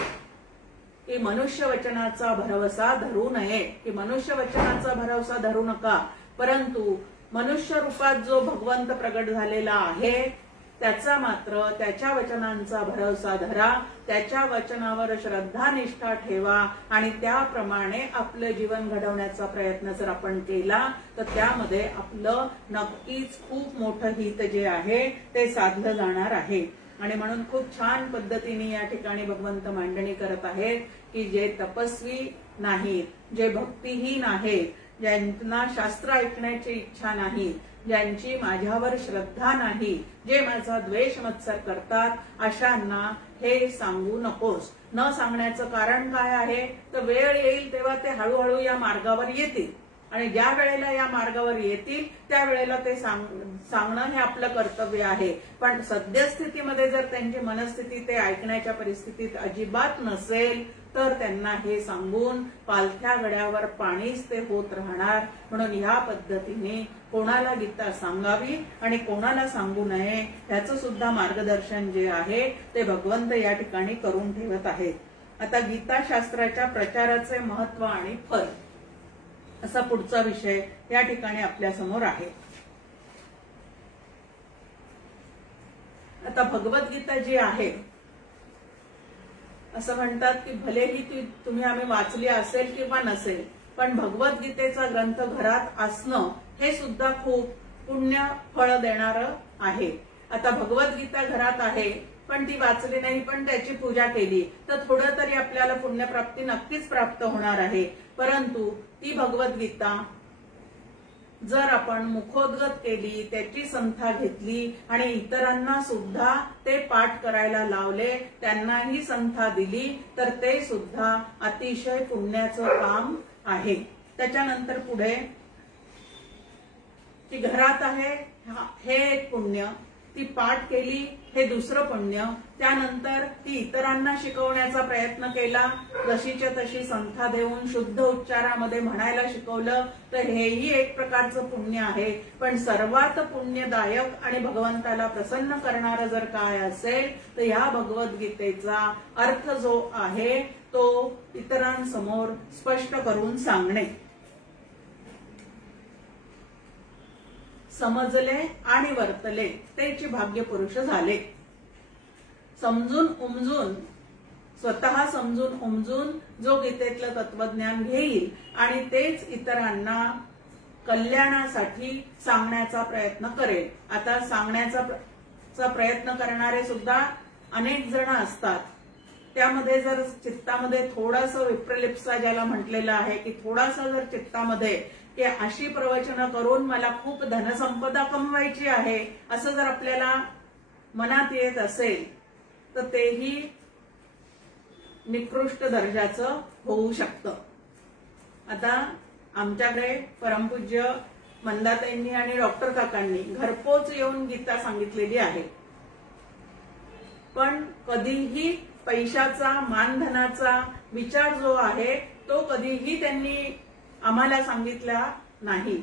की मनुष्य वचनाचा भरोसा धरू नये, की मनुष्य वचनाचा भरोसा धरू नका, परंतु मनुष्य रूपात जो भगवंत प्रगट झालेला आहे त्याचा मात्र त्याच्या वचनांचा भरोसा धरा, त्याच्या वचनावर श्रद्धा निष्ठा ठेवा आणि त्याप्रमाणे आपलं जीवन घडवण्याचा प्रयत्न जर आपण केला तर त्यामध्ये आपलं नक्कीच खूप मोठं हित जे आहे ते साधलं जाणार आहे. आणि म्हणून खूप छान पद्धतीने या ठिकाणी भगवंत मांडणी करत आहेत की जे तपस्वी नाहीत, जे भक्तिहीन आहेत, ज्यांना शास्त्र ऐकण्याची इच्छा नाही, ज्यांची माझ्यावर श्रद्धा नाही, जे माझा द्वेष मत्सर करतात, अशांना हे सांगू नकोस. न सांगण्याचं कारण काय आहे, तर वेळ येईल तेव्हा ते हळूहळू या मार्गावर येतील आणि ज्या वेळेला या मार्गावर येतील त्यावेळेला ते सांगणं हे आपलं कर्तव्य आहे. पण सद्यस्थितीमध्ये जर त्यांची मनस्थिती ते ऐकण्याच्या परिस्थितीत अजिबात नसेल तर त्यांना हे सांगून पालथ्या गड्यावर पाणीच ते होत राहणार. म्हणून या पद्धतीने कोणाला गीता सांगावी आणि कोणाला सांगू नये ह्याचं सुद्धा मार्गदर्शन जे आहे ते भगवंत या ठिकाणी करून ठेवत आहेत. आता गीता शास्त्राच्या प्रचाराचे महत्व आणि फल असा पुढचा विषय या ठिकाणी आपल्या समोर आहे. आता भगवद्गीता जी आहे, असं म्हणतात की भलेही ती तुम्ही आम्ही वाचली असेल किंवा नसेल, पण भगवद्गीतेचा ग्रंथ घरात असणं हे सुद्धा खूप पुण्य फळ देणारं आहे. आता भगवद्गीता घरात आहे पण ती वाचली नाही पण त्याची पूजा केली तर थोडं तरी आपल्याला पुण्यप्राप्ती नक्कीच प्राप्त होणार आहे. परंतु ती भगवद्गीता जर आपण मुखोद्गत केली, त्याची संथा घेतली आणि इतरांना सुद्धा ते पाठ करायला लावले, त्यांनाही संथा दिली तर ते सुद्धा अतिशय पुण्याचं काम आहे. त्याच्यानंतर पुढे ती घरात आहे हे एक पुण्य, ती पाठ केली हे दुसरं पुण्य, त्यानंतर ती इतरांना शिकवण्याचा प्रयत्न केला, जशीच्या तशी संथा देऊन शुद्ध उच्चारामध्ये म्हणायला शिकवलं तर हेही एक प्रकारचं पुण्य आहे. पण सर्वात पुण्यदायक आणि भगवंताला प्रसन्न करणारं जर काय असेल तर या भगवद्गीतेचा अर्थ जो आहे तो इतरांसमोर स्पष्ट करून सांगणे. समजले आणि वर्तले त्याचे भाग्य पुरुष झाले. समजून उमजून, स्वतः समजून उमजून जो गीतेतलं तत्वज्ञान घेईल आणि तेच इतरांना कल्याणासाठी सांगण्याचा प्रयत्न करेल. आता सांगण्याचा प्रयत्न करणारे सुद्धा अनेक जण असतात. त्यामध्ये जर चित्तामध्ये थोडंसं विप्रलिप्सा ज्याला म्हटलेलं आहे की थोडासा जर चित्तामध्ये की अशी प्रवचनं करून मला खूप धनसंपदा कमवायची आहे असं जर आपल्याला मनात येत असेल तर तेही निकृष्ट दर्जाचं होऊ शकतं. आता आमच्याकडे परमपूज्य मंदाताईंनी आणि डॉक्टर काकांनी घरपोच येऊन गीता सांगितलेली आहे, पण कधीही पैशाचा मानधनाचा विचार जो आहे तो कधीही त्यांनी आम्हाला सांगितला नाही.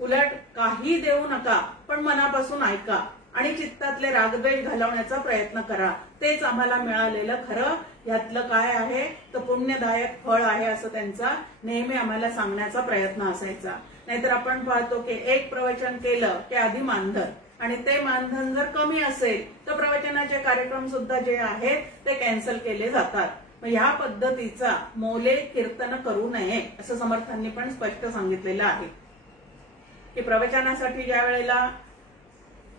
उलट काही देऊ नका पण मनापासून ऐका आणि चित्तातले रागद्वेष घालवण्याचा प्रयत्न करा, तेच आम्हाला मिळालेलं खरं यातलं काय आहे तर पुण्यदायक फळ आहे असं त्यांचा नेहमी आम्हाला सांगण्याचा प्रयत्न असायचा. नाहीतर आपण पाहतो की एक प्रवचन केलं की आधी मानधन, आणि ते मानधन जर कमी असेल तर प्रवचनाचे कार्यक्रम सुद्धा जे आहेत ते कॅन्सल केले जातात. ह्या पद्धतीचा मोले कीर्तन करू नये असं समर्थांनी पण स्पष्ट सांगितलेलं आहे की प्रवचनासाठी ज्या वेळेला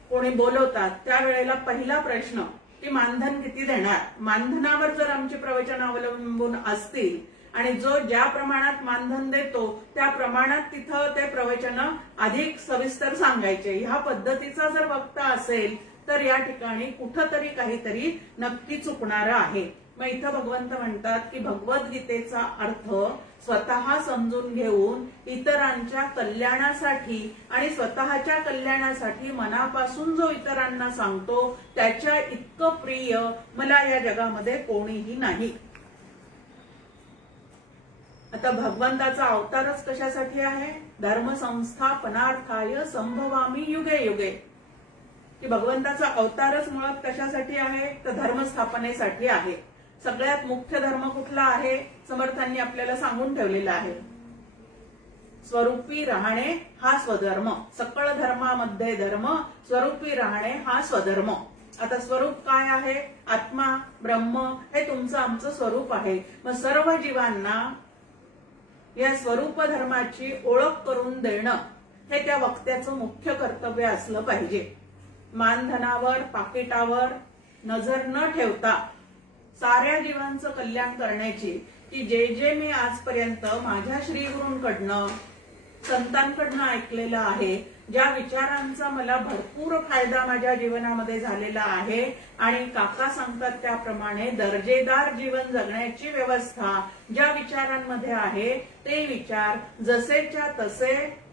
कोणी बोलवतात त्यावेळेला पहिला प्रश्न की मानधन किती देणार. मानधनावर जर आमची प्रवचन अवलंबून असतील आणि जो ज्या प्रमाणात मानधन देतो त्या प्रमाणात तिथं ते प्रवचन अधिक सविस्तर सांगायचे. ह्या पद्धतीचा जर वक्ता असेल तर या ठिकाणी कुठंतरी काहीतरी नक्की चुकणार आहे. मग इथं भगवंत म्हणतात की भगवद्गीतेचा अर्थ स्वतः समजून घेऊन इतरांच्या कल्याणासाठी आणि स्वतःच्या कल्याणासाठी मनापासून जो इतरांना सांगतो त्याच्या इतकं प्रिय मला या जगामध्ये कोणीही नाही. आता भगवंताचा अवतारच कशासाठी आहे. धर्म संस्थापनार्थाय संभवामी युगे युगे. की भगवंताचा अवतारच मुळात कशासाठी आहे तर धर्मस्थापनेसाठी आहे. सगळ्यात मुख्य धर्म कुठला आहे समर्थांनी आपल्याला सांगून ठेवलेला आहे. स्वरूपी राहणे हा स्वधर्म. सकळ धर्मामध्ये धर्म स्वरूपी राहणे हा स्वधर्म. आता स्वरूप काय आहे. आत्मा ब्रह्म हे तुमचं आमचं स्वरूप आहे. मग सर्व जीवांना या स्वरूप धर्माची ओळख करून देणं हे त्या वक्त्याचं मुख्य कर्तव्य असलं पाहिजे. मानधनावर पाकिटावर नजर न ठेवता साऱ्या जीवांचं कल्याण करण्याची की जे जे मी आजपर्यंत माझ्या श्रीगुरूंकडनं संतांकडनं ऐकलेलं आहे, ज्या विचारांचा मला भरपूर फायदा माझ्या जीवनामध्ये झालेला आहे आणि काका सांगतात त्याप्रमाणे दर्जेदार जीवन जगण्याची व्यवस्था ज्या विचारांमध्ये आहे ते विचार जसेच्या तसे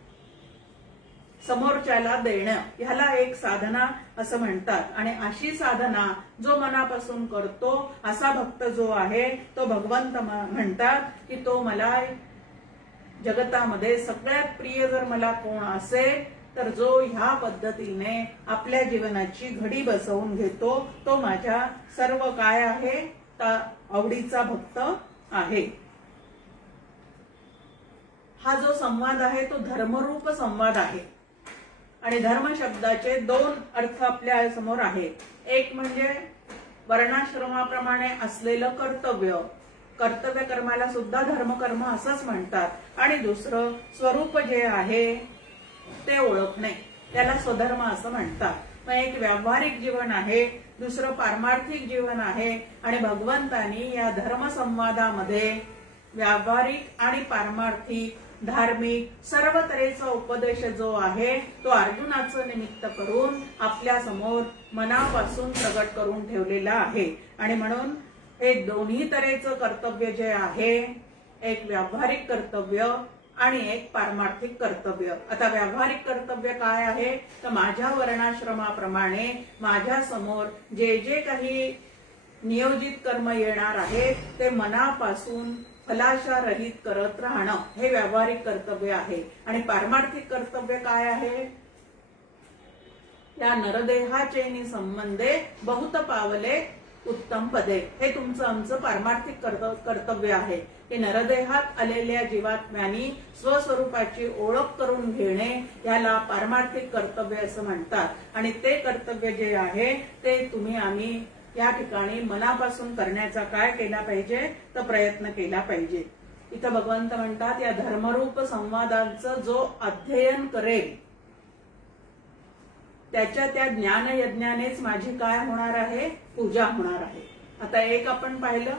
समोरच्याला देणं ह्याला एक साधना असं म्हणतात. आणि अशी साधना जो मनापासून करतो असा भक्त जो आहे तो भगवंत म्हणतात की तो मला जगतामध्ये सगळ्यात प्रिय जर मला कोण असेल तर जो ह्या पद्धतीने आपल्या जीवनाची घडी बसवून घेतो तो माझ्या सर्व काय आहे आवडीचा भक्त आहे. हा जो संवाद आहे तो धर्मरूप संवाद आहे. आणि धर्म शब्दाचे दोन अर्थ आपल्या समोर आहे. एक म्हणजे वर्णाश्रमाप्रमाणे असलेलं कर्तव्य. कर्तव्य कर्माला सुद्धा धर्मकर्म असंच म्हणतात. आणि दुसरं स्वरूप जे आहे ते ओळखणे त्याला स्वधर्म असं म्हणतात. मग एक व्यावहारिक जीवन आहे, दुसरं पारमार्थिक जीवन आहे. आणि भगवंतांनी या धर्मसंवादामध्ये व्यावहारिक आणि पारमार्थिक धार्मिक सर्व तऱ्हेचा उपदेश जो आहे तो अर्जुनाचं निमित्त करून आपल्या समोर मनापासून प्रगट करून ठेवलेला आहे. आणि म्हणून हे दोन्ही तऱ्हेचं कर्तव्य जे आहे एक व्यावहारिक कर्तव्य आणि एक पारमार्थिक कर्तव्य. आता व्यावहारिक कर्तव्य काय आहे तर माझ्या वर्णाश्रमाप्रमाणे माझ्या समोर जे जे काही नियोजित कर्म येणार आहे ते मनापासून फलाशा रहित करत राहणं हे व्यावहारिक कर्तव्य आहे. आणि पारमार्थिक कर्तव्य काय आहे. या नरदेहाचे संबंधे बहुत पावले उत्तम पदे हे तुमचं आमचं पारमार्थिक कर्तव्य आहे. की नरदेहात आलेल्या जीवात्म्यांनी स्वस्वरूपाची ओळख करून घेणे याला पारमार्थिक कर्तव्य असं म्हणतात. आणि ते कर्तव्य जे आहे ते तुम्ही आम्ही या ठिकाणी मनापासून करण्याचा काय केला पाहिजे तर प्रयत्न केला पाहिजे. इथं भगवंत म्हणतात या धर्मरूप संवादांचं जो अध्ययन करेल त्याच्या त्या ज्ञान यज्ञानेच माझी काय होणार आहे पूजा होणार आहे. आता एक आपण पाहिलं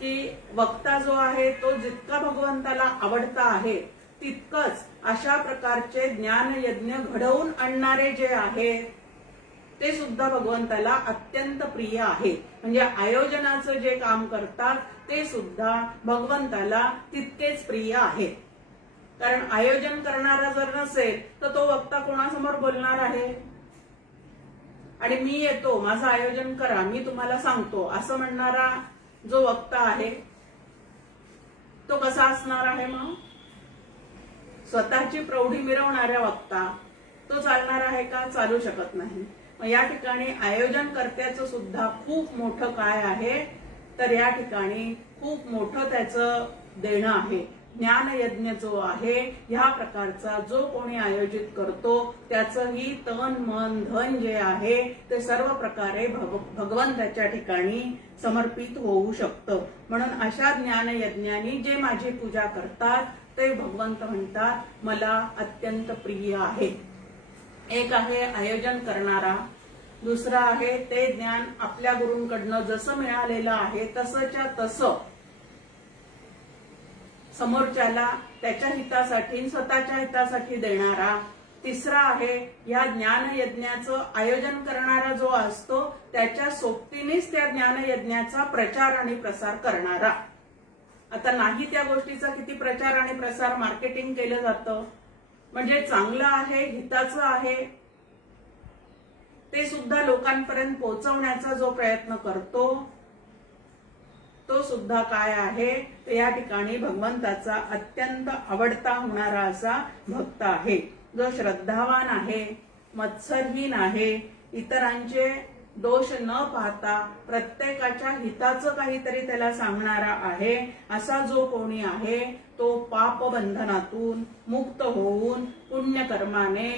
की वक्ता जो आहे तो जितका भगवंताला आवडता आहे तितकंच अशा प्रकारचे ज्ञान यज्ञ घडवून आणणारे जे आहेत ते सुद्धा भगवंताला अत्यंत प्रिय आहे. म्हणजे आयोजनाचं जे काम करतात ते सुद्धा भगवंताला तितकेच प्रिय आहे. कारण आयोजन करणारा जर नसेल तर तो वक्ता कोणासमोर बोलणार आहे. आणि मी येतो माझं आयोजन करा मी तुम्हाला सांगतो असं म्हणणारा जो वक्ता आहे तो कसा असणार आहे. मग स्वतःची प्रौढी मिरवणारा वक्ता तो चालणार आहे का चालू शकत नाही. या ठिकाणी आयोजन कर्त्याचं सुद्धा खूप मोठं काय आहे तर या ठिकाणी खूप मोठं त्याचं देणं आहे. ज्ञान यज्ञ जो आहे ह्या प्रकारचा जो कोणी आयोजित करतो त्याचंही तन मन धन जे आहे ते सर्व प्रकारे भगवंताच्या ठिकाणी समर्पित होऊ शकतं. म्हणून अशा ज्ञान यज्ञांनी जे माझी पूजा करतात ते भगवंत म्हणतात मला अत्यंत प्रिय आहे. एक आहे आयोजन करणारा, दुसरा आहे ते ज्ञान आपल्या गुरूंकडनं जसं मिळालेलं आहे तसंच्या तसं समोरच्याला त्याच्या हितासाठी स्वतःच्या हितासाठी देणारा, तिसरा आहे या ज्ञान यज्ञाचं आयोजन करणारा जो असतो त्याच्या सोबतीनेच त्या ज्ञान यज्ञाचा प्रचार आणि प्रसार करणारा। आता नाही त्या गोष्टीचा किती प्रचार आणि प्रसार मार्केटिंग केलं जातं, म्हणजे चांगलं आहे, हिताचं आहे, ते सुद्धा लोकांपर्यंत पोहोचवण्याचा जो प्रयत्न करतो तो सुद्धा काय आहे, तर या ठिकाणी भगवंताचा अत्यंत आवडता होणारा असा भक्त आहे, जो श्रद्धावान आहे, मत्सरहीन आहे, इतरांचे दोष न पाहता प्रत्येकाच्या हिताचं काहीतरी त्याला सांगणारा आहे, असा जो कोणी आहे तो पाप बंधनातून मुक्त होऊन पुण्यकर्माने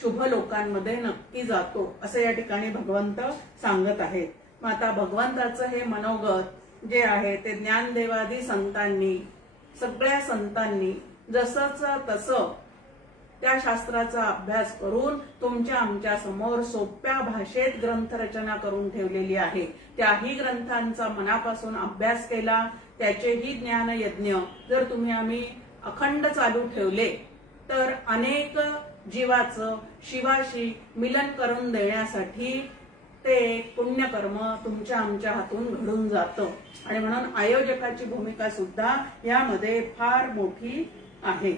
शुभ लोकांमध्ये नक्की जातो, असं या ठिकाणी भगवंत सांगत आहेत। मग आता भगवंताचं हे मनोगत जे आहे ते ज्ञानदेवादी संतांनी, सगळ्या संतांनी जसंच तसं त्या शास्त्राचा अभ्यास करून तुमच्या आमच्या समोर सोप्या भाषेत ग्रंथरचना करून ठेवलेली आहे। त्याही ग्रंथांचा मनापासून अभ्यास केला, त्याचेही ज्ञान यज्ञ जर तुम्ही आम्ही अखंड चालू ठेवले तर अनेक जीवाचं शिवाशी मिलन करून देण्यासाठी ते पुण्यकर्म तुमच्या आमच्या हातून घडून जातं, आणि म्हणून आयोजकाची भूमिका सुद्धा यामध्ये फार मोठी आहे।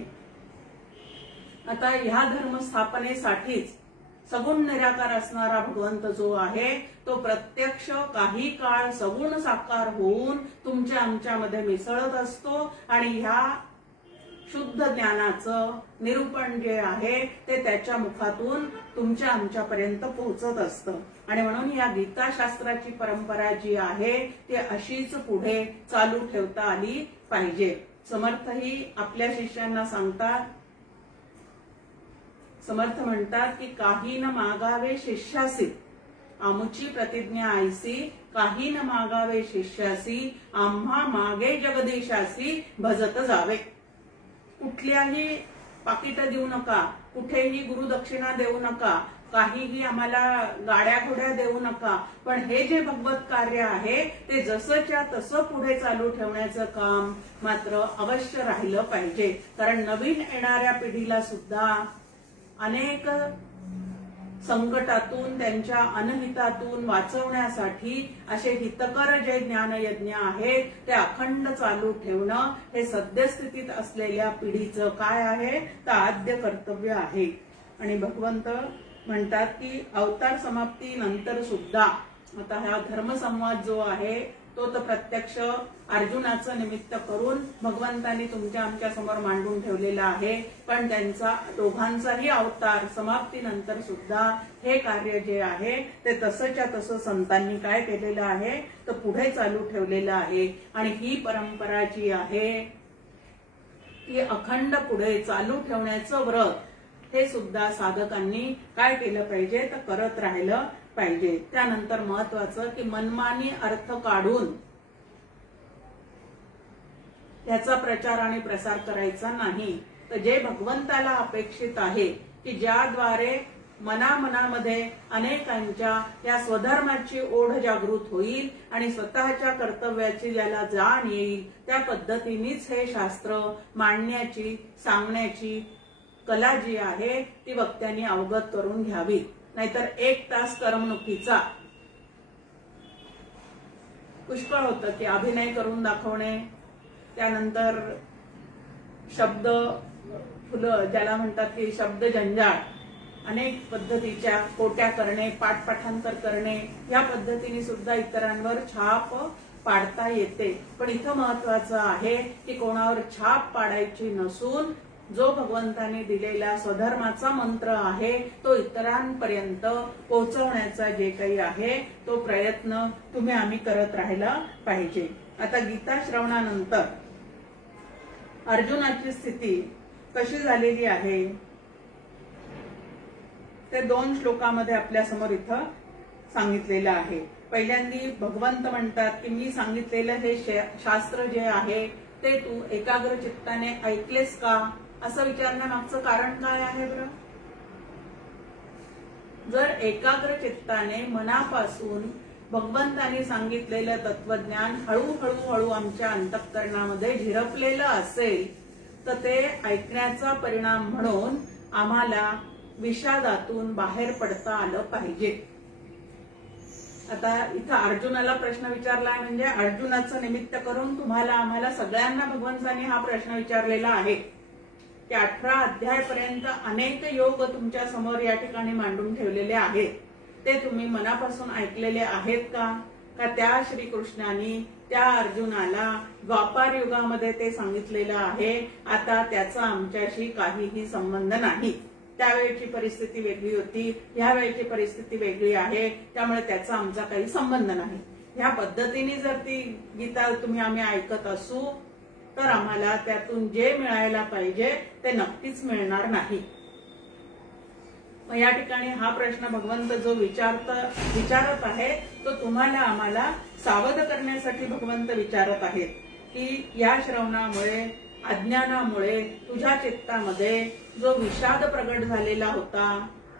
आता ह्या धर्मस्थापनेसाठीच सगुण निराकार असणारा भगवंत जो आहे तो प्रत्यक्ष काही काळ सगुण साकार होऊन तुमच्या आमच्यामध्ये मिसळत असतो, आणि ह्या शुद्ध ज्ञानाचं निरूपण जे आहे ते त्याच्या मुखातून तुमच्या आमच्यापर्यंत पोहोचत असतं, आणि म्हणून या गीताशास्त्राची परंपरा जी आहे ती अशीच पुढे चालू ठेवता आली पाहिजे। समर्थही आपल्या शिष्यांना सांगतात, समर्थ म्हणतात की काही न मागावे शिष्यासी, आमुची प्रतिज्ञा ऐसी, काही न मागावे शिष्यासी, आम्हा मागे जगदीशासी भजत जावे। कुठल्याही पाकिट देऊ नका, कुठेही गुरुदक्षिणा देऊ नका, काहीही आम्हाला गाड्या घोड्या देऊ नका, पण हे जे भगवत कार्य आहे ते जसंच्या तसं पुढे चालू ठेवण्याचं काम मात्र अवश्य राहिलं पाहिजे, कारण नवीन येणाऱ्या पिढीला सुद्धा अनेक संकटातून त्यांच्या अनहितातून वाचवण्यासाठी असे हितकर जे ज्ञानयज्ञ आहेत ते अखंड चालू ठेवणं हे सद्यस्थितीत असलेल्या पिढीचं काय आहे तर आद्य कर्तव्य आहे। आणि भगवंत म्हणतात की अवतार समाप्ती नंतर सुद्धा आता हा धर्मसंवाद जो आहे तो तर प्रत्यक्ष अर्जुनाचं निमित्त करून भगवंतांनी तुमच्या आमच्या समोर मांडून ठेवलेला आहे, पण त्यांचा दोघांचाही अवतार समाप्तीनंतर सुद्धा हे कार्य जे आहे ते तसंच्या तसं संतांनी काय केलेलं आहे तर पुढे चालू ठेवलेलं आहे। आणि ही परंपरा जी आहे ती अखंड पुढे चालू ठेवण्याचं व्रत हे सुद्धा साधकांनी काय केलं पाहिजे तर करत राहिलं पाहिजे। त्यानंतर महत्वाचं की मनमानी अर्थ काढून त्याचा प्रचार आणि प्रसार करायचा नाही, तर जे भगवंताला अपेक्षित आहे की ज्याद्वारे मनामध्ये अनेकांच्या या स्वधर्माची ओढ जागृत होईल आणि स्वतःच्या कर्तव्याची ज्याला जाण येईल त्या पद्धतीनेच हे शास्त्र मांडण्याची सांगण्याची कला जी आहे ती वक्त्यांनी अवगत करून घ्यावी। नाहीतर एक तास करमणुकीचा पुष्कळ होतं की अभिनय करून दाखवणे, त्यानंतर शब्द फुलं ज्याला म्हणतात की शब्द जंजाळ, अनेक पद्धतीच्या कोट्या करणे, पाठपाठांतर करणे, या पद्धतीने सुद्धा इतरांवर छाप पाडता येते। पण इथं महत्वाचं आहे की कोणावर छाप पाडायची नसून जो भगवंताने दिलेला स्वधर्माचा मंत्र आहे तो इतरांपर्यंत पोहोचवण्याचा जे काही आहे तो प्रयत्न तुम्ही आम्ही करत राहिला पाहिजे। आता गीता श्रवणानंतर अर्जुनाची स्थिती कशी झालेली आहे ते 2 श्लोकामध्ये आपल्या समोर इथं सांगितलेलं आहे। पहिल्यांदी भगवंत म्हणतात की मी सांगितलेलं हे शास्त्र जे आहे ते तू एकाग्र चित्ताने ऐकलेस का, असं विचारण्यामागचं कारण काय आहे बरं? जर एकाग्र चित्ताने मनापासून भगवंतांनी सांगितलेलं तत्वज्ञान हळूहळू आमच्या अंतःकरणामध्ये झिरपलेलं असेल तर ते ऐकण्याचा परिणाम म्हणून आम्हाला विषादातून बाहेर पडता आलं पाहिजे. आता इथं अर्जुनाला प्रश्न विचारला म्हणजे अर्जुनाचं निमित्त करून तुम्हाला आम्हाला सगळ्यांना भगवंतांनी हा प्रश्न विचारलेला आहे की 18 अध्यायपर्यंत अनेक योग तुमच्या समोर या ठिकाणी मांडून ठेवलेले आहेत. ते तुम्ही मनापासून ऐकलेले आहेत का त्या श्रीकृष्णाने त्या अर्जुनाला द्वापार युगामध्ये ते सांगितलेलं आहे. आता त्याचा आमच्याशी काहीही संबंध नाही. त्यावेळेची परिस्थिती वेगळी होती, ह्या वेळेची परिस्थिती वेगळी आहे, त्यामुळे त्याचा आमचा काही संबंध नाही. ह्या पद्धतीने जर ती गीता आम्ही ऐकत असू तर आम्हाला त्यातून जे मिळायला पाहिजे ते नक्कीच मिळणार नाही. या ठिकाणी हा प्रश्न भगवंत जो विचारत आहे तो तुम्हाला आम्हाला सावध करण्यासाठी भगवंत विचारत आहेत की या श्रवणामुळे अज्ञानामुळे तुझ्या चित्तामध्ये जो विषाद प्रगट झालेला होता,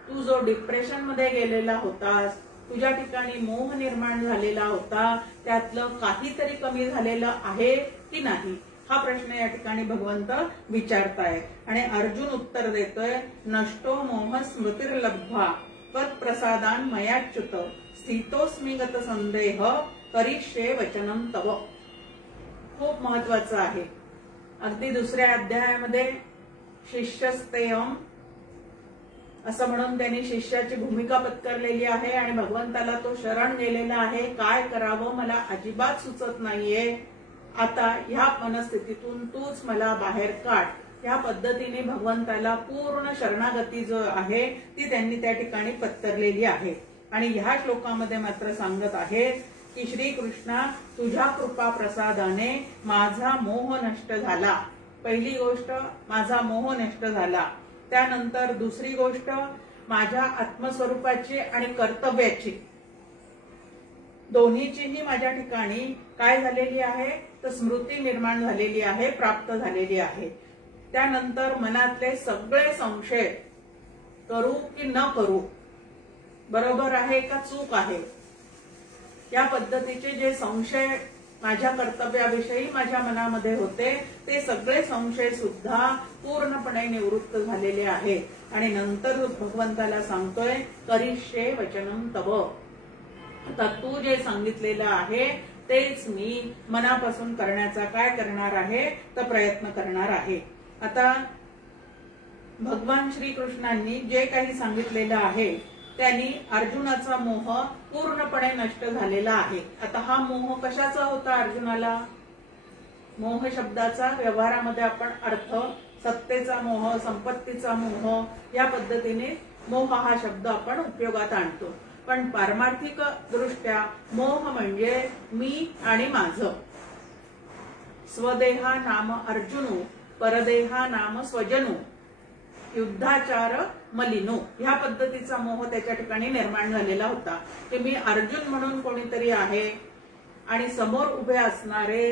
तू जो डिप्रेशन मध्ये गेलेला होतास, तुझ्या ठिकाणी मोह निर्माण झालेला होता, त्यातलं काहीतरी कमी झालेलं आहे की नाही हा प्रश्न या ठिकाणी भगवंत विचारतायत. आणि अर्जुन उत्तर देतोय, नष्टो मोह स्मृतिर्लब्ध्वा त्वत्प्रसादान मयाच्युत स्थितोस्मि गत संदेह करिष्ये वचनं तव. खूप महत्वाचं आहे. अगदी दुसऱ्या अध्यायामध्ये शिष्यस्तेयम असं म्हणून त्यांनी शिष्याची भूमिका पत्करलेली आहे आणि भगवंताला तो शरण गेलेला आहे. काय करावं मला अजिबात सुचत नाहीये, आता ह्या मनस्थितीतून तूच मला बाहेर काढ. या पद्धतीने भगवंताला पूर्ण शरणागती जो आहे ती त्यांनी त्या ठिकाणी पत्करलेली आहे. आणि ह्या श्लोकामध्ये मात्र सांगत आहेत की श्रीकृष्णा तुझ्या कृपा प्रसादाने माझा मोह नष्ट झाला. पहिली गोष्ट माझा मोह नष्ट झाला. त्यानंतर दुसरी गोष्ट माझ्या आत्मस्वरूपाची आणि कर्तव्याची दोन्हीचीही माझ्या ठिकाणी काय झालेली आहे तर स्मृती निर्माण झालेली आहे, प्राप्त झालेली आहे. त्यानंतर मनातले सगळे संशय करू की न करू, बरोबर आहे का चूक आहे, या पद्धतीचे जे संशय माझ्या कर्तव्याविषयी माझ्या मनामध्ये होते ते सगळे संशय सुद्धा पूर्णपणे निवृत्त झालेले आहेत. आणि नंतर भगवंताला सांगतोय करिष्ये वचनं तव. आता तू जे सांगितलेलं आहे तेच मी मनापासून करण्याचा काय करणार आहे तर प्रयत्न करणार आहे. आता भगवान श्रीकृष्णांनी जे काही सांगितलेलं आहे त्यांनी अर्जुनाचा मोह पूर्णपणे नष्ट झालेला आहे. आता हा मोह कशाचा होता अर्जुनाला? मोह शब्दाचा व्यवहारामध्ये आपण अर्थ सत्तेचा मोह, संपत्तीचा मोह या पद्धतीने मोह हा शब्द आपण उपयोगात आणतो. पण पारमार्थिक दृष्ट्या मोह म्हणजे मी आणि माझं. स्वदेहा नाम अर्जुनो परदेहा नाम स्वजनो युद्धाचार मलिनो, ह्या पद्धतीचा मोह त्याच्या ठिकाणी निर्माण झालेला होता की मी अर्जुन म्हणून कोणीतरी आहे आणि समोर उभे असणारे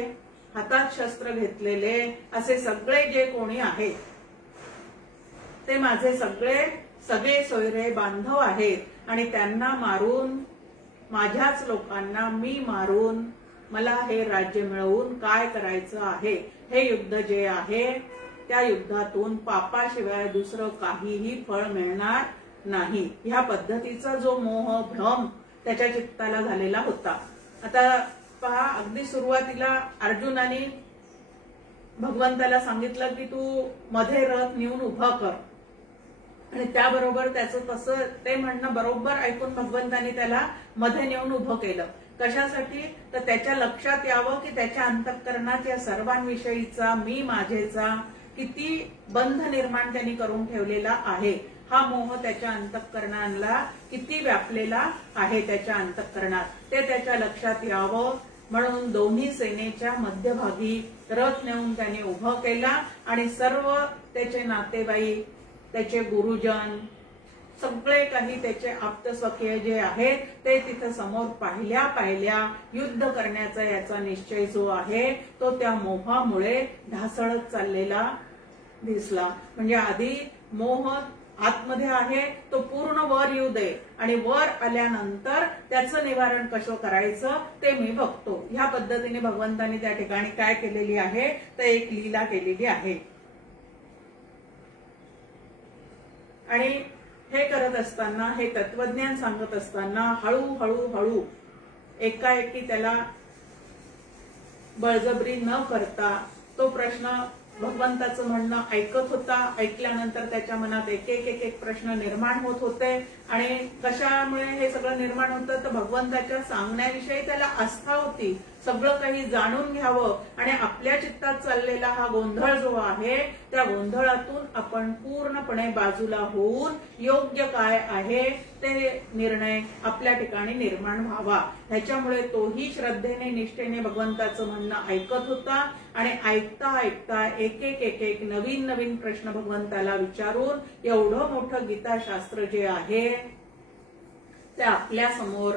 हातात शस्त्र घेतलेले असे सगळे जे कोणी आहेत ते माझे सगळे सोयरे बांधव आहेत आणि त्यांना मारून माझ्याच लोकांना मी मारून मला हे राज्य मिळवून काय करायचं आहे. हे युद्ध जे आहे त्या युद्धातून पापाशिवाय दुसरं काहीही फळ मिळणार नाही. ह्या पद्धतीचा जो मोह भ्रम त्याच्या चित्ताला झालेला होता. आता पहा, अगदी सुरुवातीला अर्जुनाने भगवंताला सांगितलं की तू मध्ये रथ नेऊन उभा कर आणि त्याबरोबर त्याचं तसं ते म्हणणं बरोबर ऐकून भगवंताने त्याला मध्ये नेऊन उभं केलं. कशासाठी तर त्याच्या लक्षात यावं की त्याच्या अंतःकरणात या सर्वांविषयीचा मी माझेचा किती बंध निर्माण त्यांनी करून ठेवलेला आहे. हा मोह त्याच्या अंतःकरणाला किती व्यापलेला आहे त्याच्या अंतःकरणात ते त्याच्या लक्षात यावं म्हणून दोन्ही सेनेच्या मध्यभागी रथ नेऊन त्याने उभं केला आणि सर्व त्याचे नातेवाईक, त्याचे गुरुजन, सगळे काही त्याचे आप्तस्वकीय जे आहेत ते तिथं समोर पाहिल्या युद्ध करण्याचा याचा निश्चय जो आहे तो त्या मोहामुळे ढासळत चाललेला दिसला. म्हणजे आधी मोह आतमध्ये आहे तो पूर्ण वर येऊ दे आणि वर आल्यानंतर त्याचं निवारण कसं करायचं ते मी बघतो. ह्या पद्धतीने भगवंतांनी त्या ठिकाणी काय केलेली आहे तर एक लीला केलेली आहे. आणि हे करत असताना, हे तत्वज्ञान सांगत असताना हळू एकाएकी त्याला बळजबरी न करता तो प्रश्न भगवंताचं म्हणणं ऐकत होता. ऐकल्यानंतर त्याच्या मनात एक एक प्रश्न निर्माण होत होते. आणि कशामुळे हे सगळं निर्माण होतं तर भगवंताच्या सांगण्याविषयी त्याला आस्था होती. सगळं काही जाणून घ्यावं आणि आपल्या चित्तात चाललेला हा गोंधळ जो आहे त्या गोंधळातून आपण पूर्णपणे बाजूला होऊन योग्य काय आहे ते निर्णय आपल्या ठिकाणी निर्माण व्हावा. ह्याच्यामुळे तोही श्रद्धेने निष्ठेने भगवंताचं म्हणणं ऐकत होता. आणि ऐकता ऐकता एक एक नवीन प्रश्न भगवंताला विचारून एवढं मोठं गीताशास्त्र जे आहे ते आपल्या समोर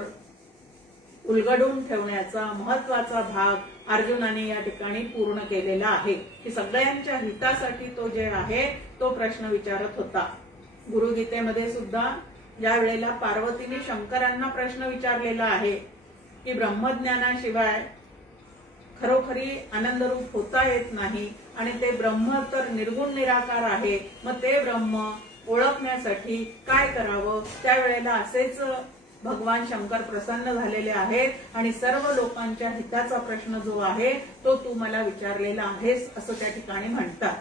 उलगडून ठेवण्याचा महत्वाचा भाग अर्जुनाने या ठिकाणी पूर्ण केलेला आहे. की सगळ्यांच्या हितासाठी तो जे आहे तो प्रश्न विचारत होता. गुरुगीतेमध्ये सुद्धा ज्या वेळेला पार्वतीने शंकरांना प्रश्न विचारलेला आहे की ब्रह्मज्ञानाशिवाय खरोखरी आनंदरूप होता येत नाही आणि ते ब्रह्म तर निर्गुण निराकार आहे, मग ते ब्रह्म ओळखण्यासाठी काय करावं. त्यावेळेला असेच भगवान शंकर प्रसन्न झालेले आहेत आणि सर्व लोकांच्या हिताचा प्रश्न जो आहे तो तू मला विचारलेला आहेस असं त्या ठिकाणी म्हणतात.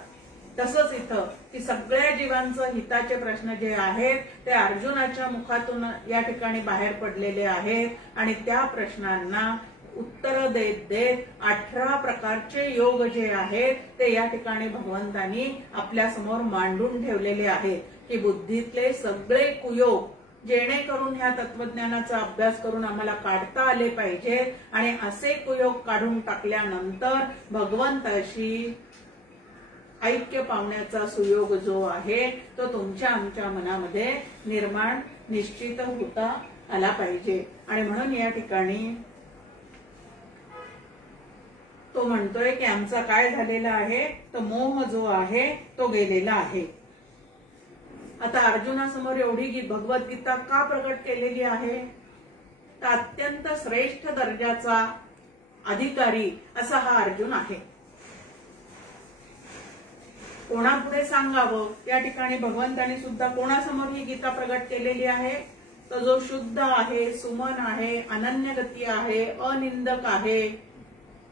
तसंच इथं की सगळ्या जीवांचं हिताचे प्रश्न जे आहेत ते अर्जुनाच्या मुखातून या ठिकाणी बाहेर पडलेले आहेत. आणि त्या प्रश्नांना उत्तर देत 18 प्रकारचे योग जे आहेत ते या ठिकाणी भगवंतांनी आपल्या समोर मांडून ठेवलेले आहेत. की बुद्धीतले सगळे कुयोग जेणेकरून ह्या तत्वज्ञानाचा अभ्यास करून आम्हाला काढता आले पाहिजे. आणि असे कुयोग काढून टाकल्यानंतर भगवंताशी ऐक्य पावण्याचा सुयोग जो आहे तो तुमच्या आमच्या मनामध्ये निर्माण निश्चित होता आला पाहिजे. आणि म्हणून या ठिकाणी तो म्हणतोय की आमचा काय झालेला आहे तर मोह जो आहे तो गेलेला आहे. आता अर्जुनासमोर एवढी भगवद्गीता का प्रकट केलेली आहे तर अत्यंत श्रेष्ठ दर्जाचा अधिकारी असा हा अर्जुन आहे. कोणापुढे सांगावं या ठिकाणी भगवंतांनी सुद्धा कोणासमोर ही गीता प्रकट केलेली आहे तर जो शुद्ध आहे, सुमन आहे, अनन्यगती आहे, अनिंदक आहे,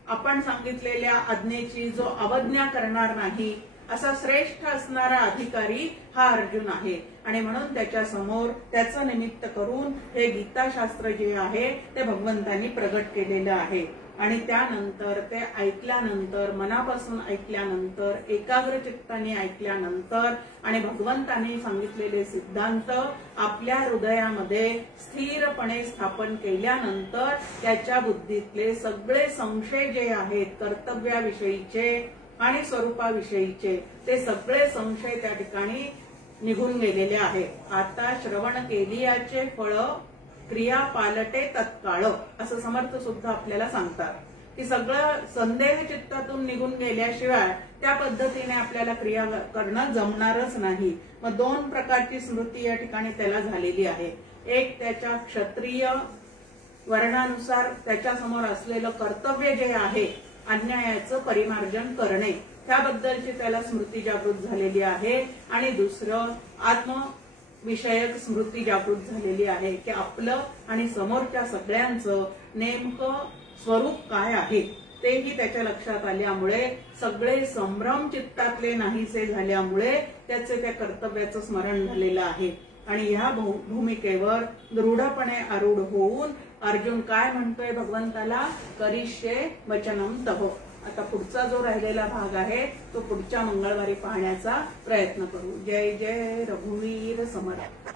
आपण सांगितलेल्या आज्ञेची जो अवज्ञा करणार नाही असा श्रेष्ठ असणारा अधिकारी हा अर्जुन आहे. आणि म्हणून त्याच्या समोर त्याचं निमित्त करून हे गीताशास्त्र जे आहे ते भगवंतांनी प्रगट केलेलं आहे. आणि त्यानंतर ते ऐकल्यानंतर, मनापासून ऐकल्यानंतर, एकाग्र चित्ताने ऐकल्यानंतर आणि भगवंतांनी सांगितलेले सिद्धांत आपल्या हृदयामध्ये स्थिरपणे स्थापन केल्यानंतर त्याच्या बुद्धीतले सगळे संशय जे आहेत कर्तव्याविषयीचे आणि स्वरूपाविषयीचे ते सगळे संशय त्या ठिकाणी निघून गेलेले आहेत. आता श्रवण केलियाचे फळ क्रिया पालटे तत्काळ असं समर्थ सुद्धा आपल्याला सांगतात की सगळं संदेह चित्तातून निघून गेल्याशिवाय त्या पद्धतीने आपल्याला क्रिया करणं जमणारच नाही. मग 2 प्रकारची स्मृती या ठिकाणी त्याला झालेली आहे. एक त्याच्या क्षत्रिय वर्णानुसार त्याच्या समोर असलेलं कर्तव्य जे आहे अन्यायाचं परिमार्जन करणे त्याबद्दलची त्याला स्मृती जागृत झालेली आहे. आणि दुसरं आत्मविषयक स्मृती जागृत झालेली आहे की आपलं आणि समोरच्या सगळ्यांचं नेमकं स्वरूप काय आहे तेही त्याच्या लक्षात आल्यामुळे सगळे संभ्रम चित्तातले नाहीसे झाल्यामुळे त्याचे त्या कर्तव्याचं स्मरण झालेलं आहे. आणि ह्या भूमिकेवर दृढपणे आरूढ होऊन अर्जुन काय म्हणतोय भगवंताला, करिष्ये वचनम तव. आता पुढचा जो राहिलेला भाग आहे तो पुढच्या मंगळवारी पाहण्याचा प्रयत्न करू. जय जय रघुवीर समर्थ.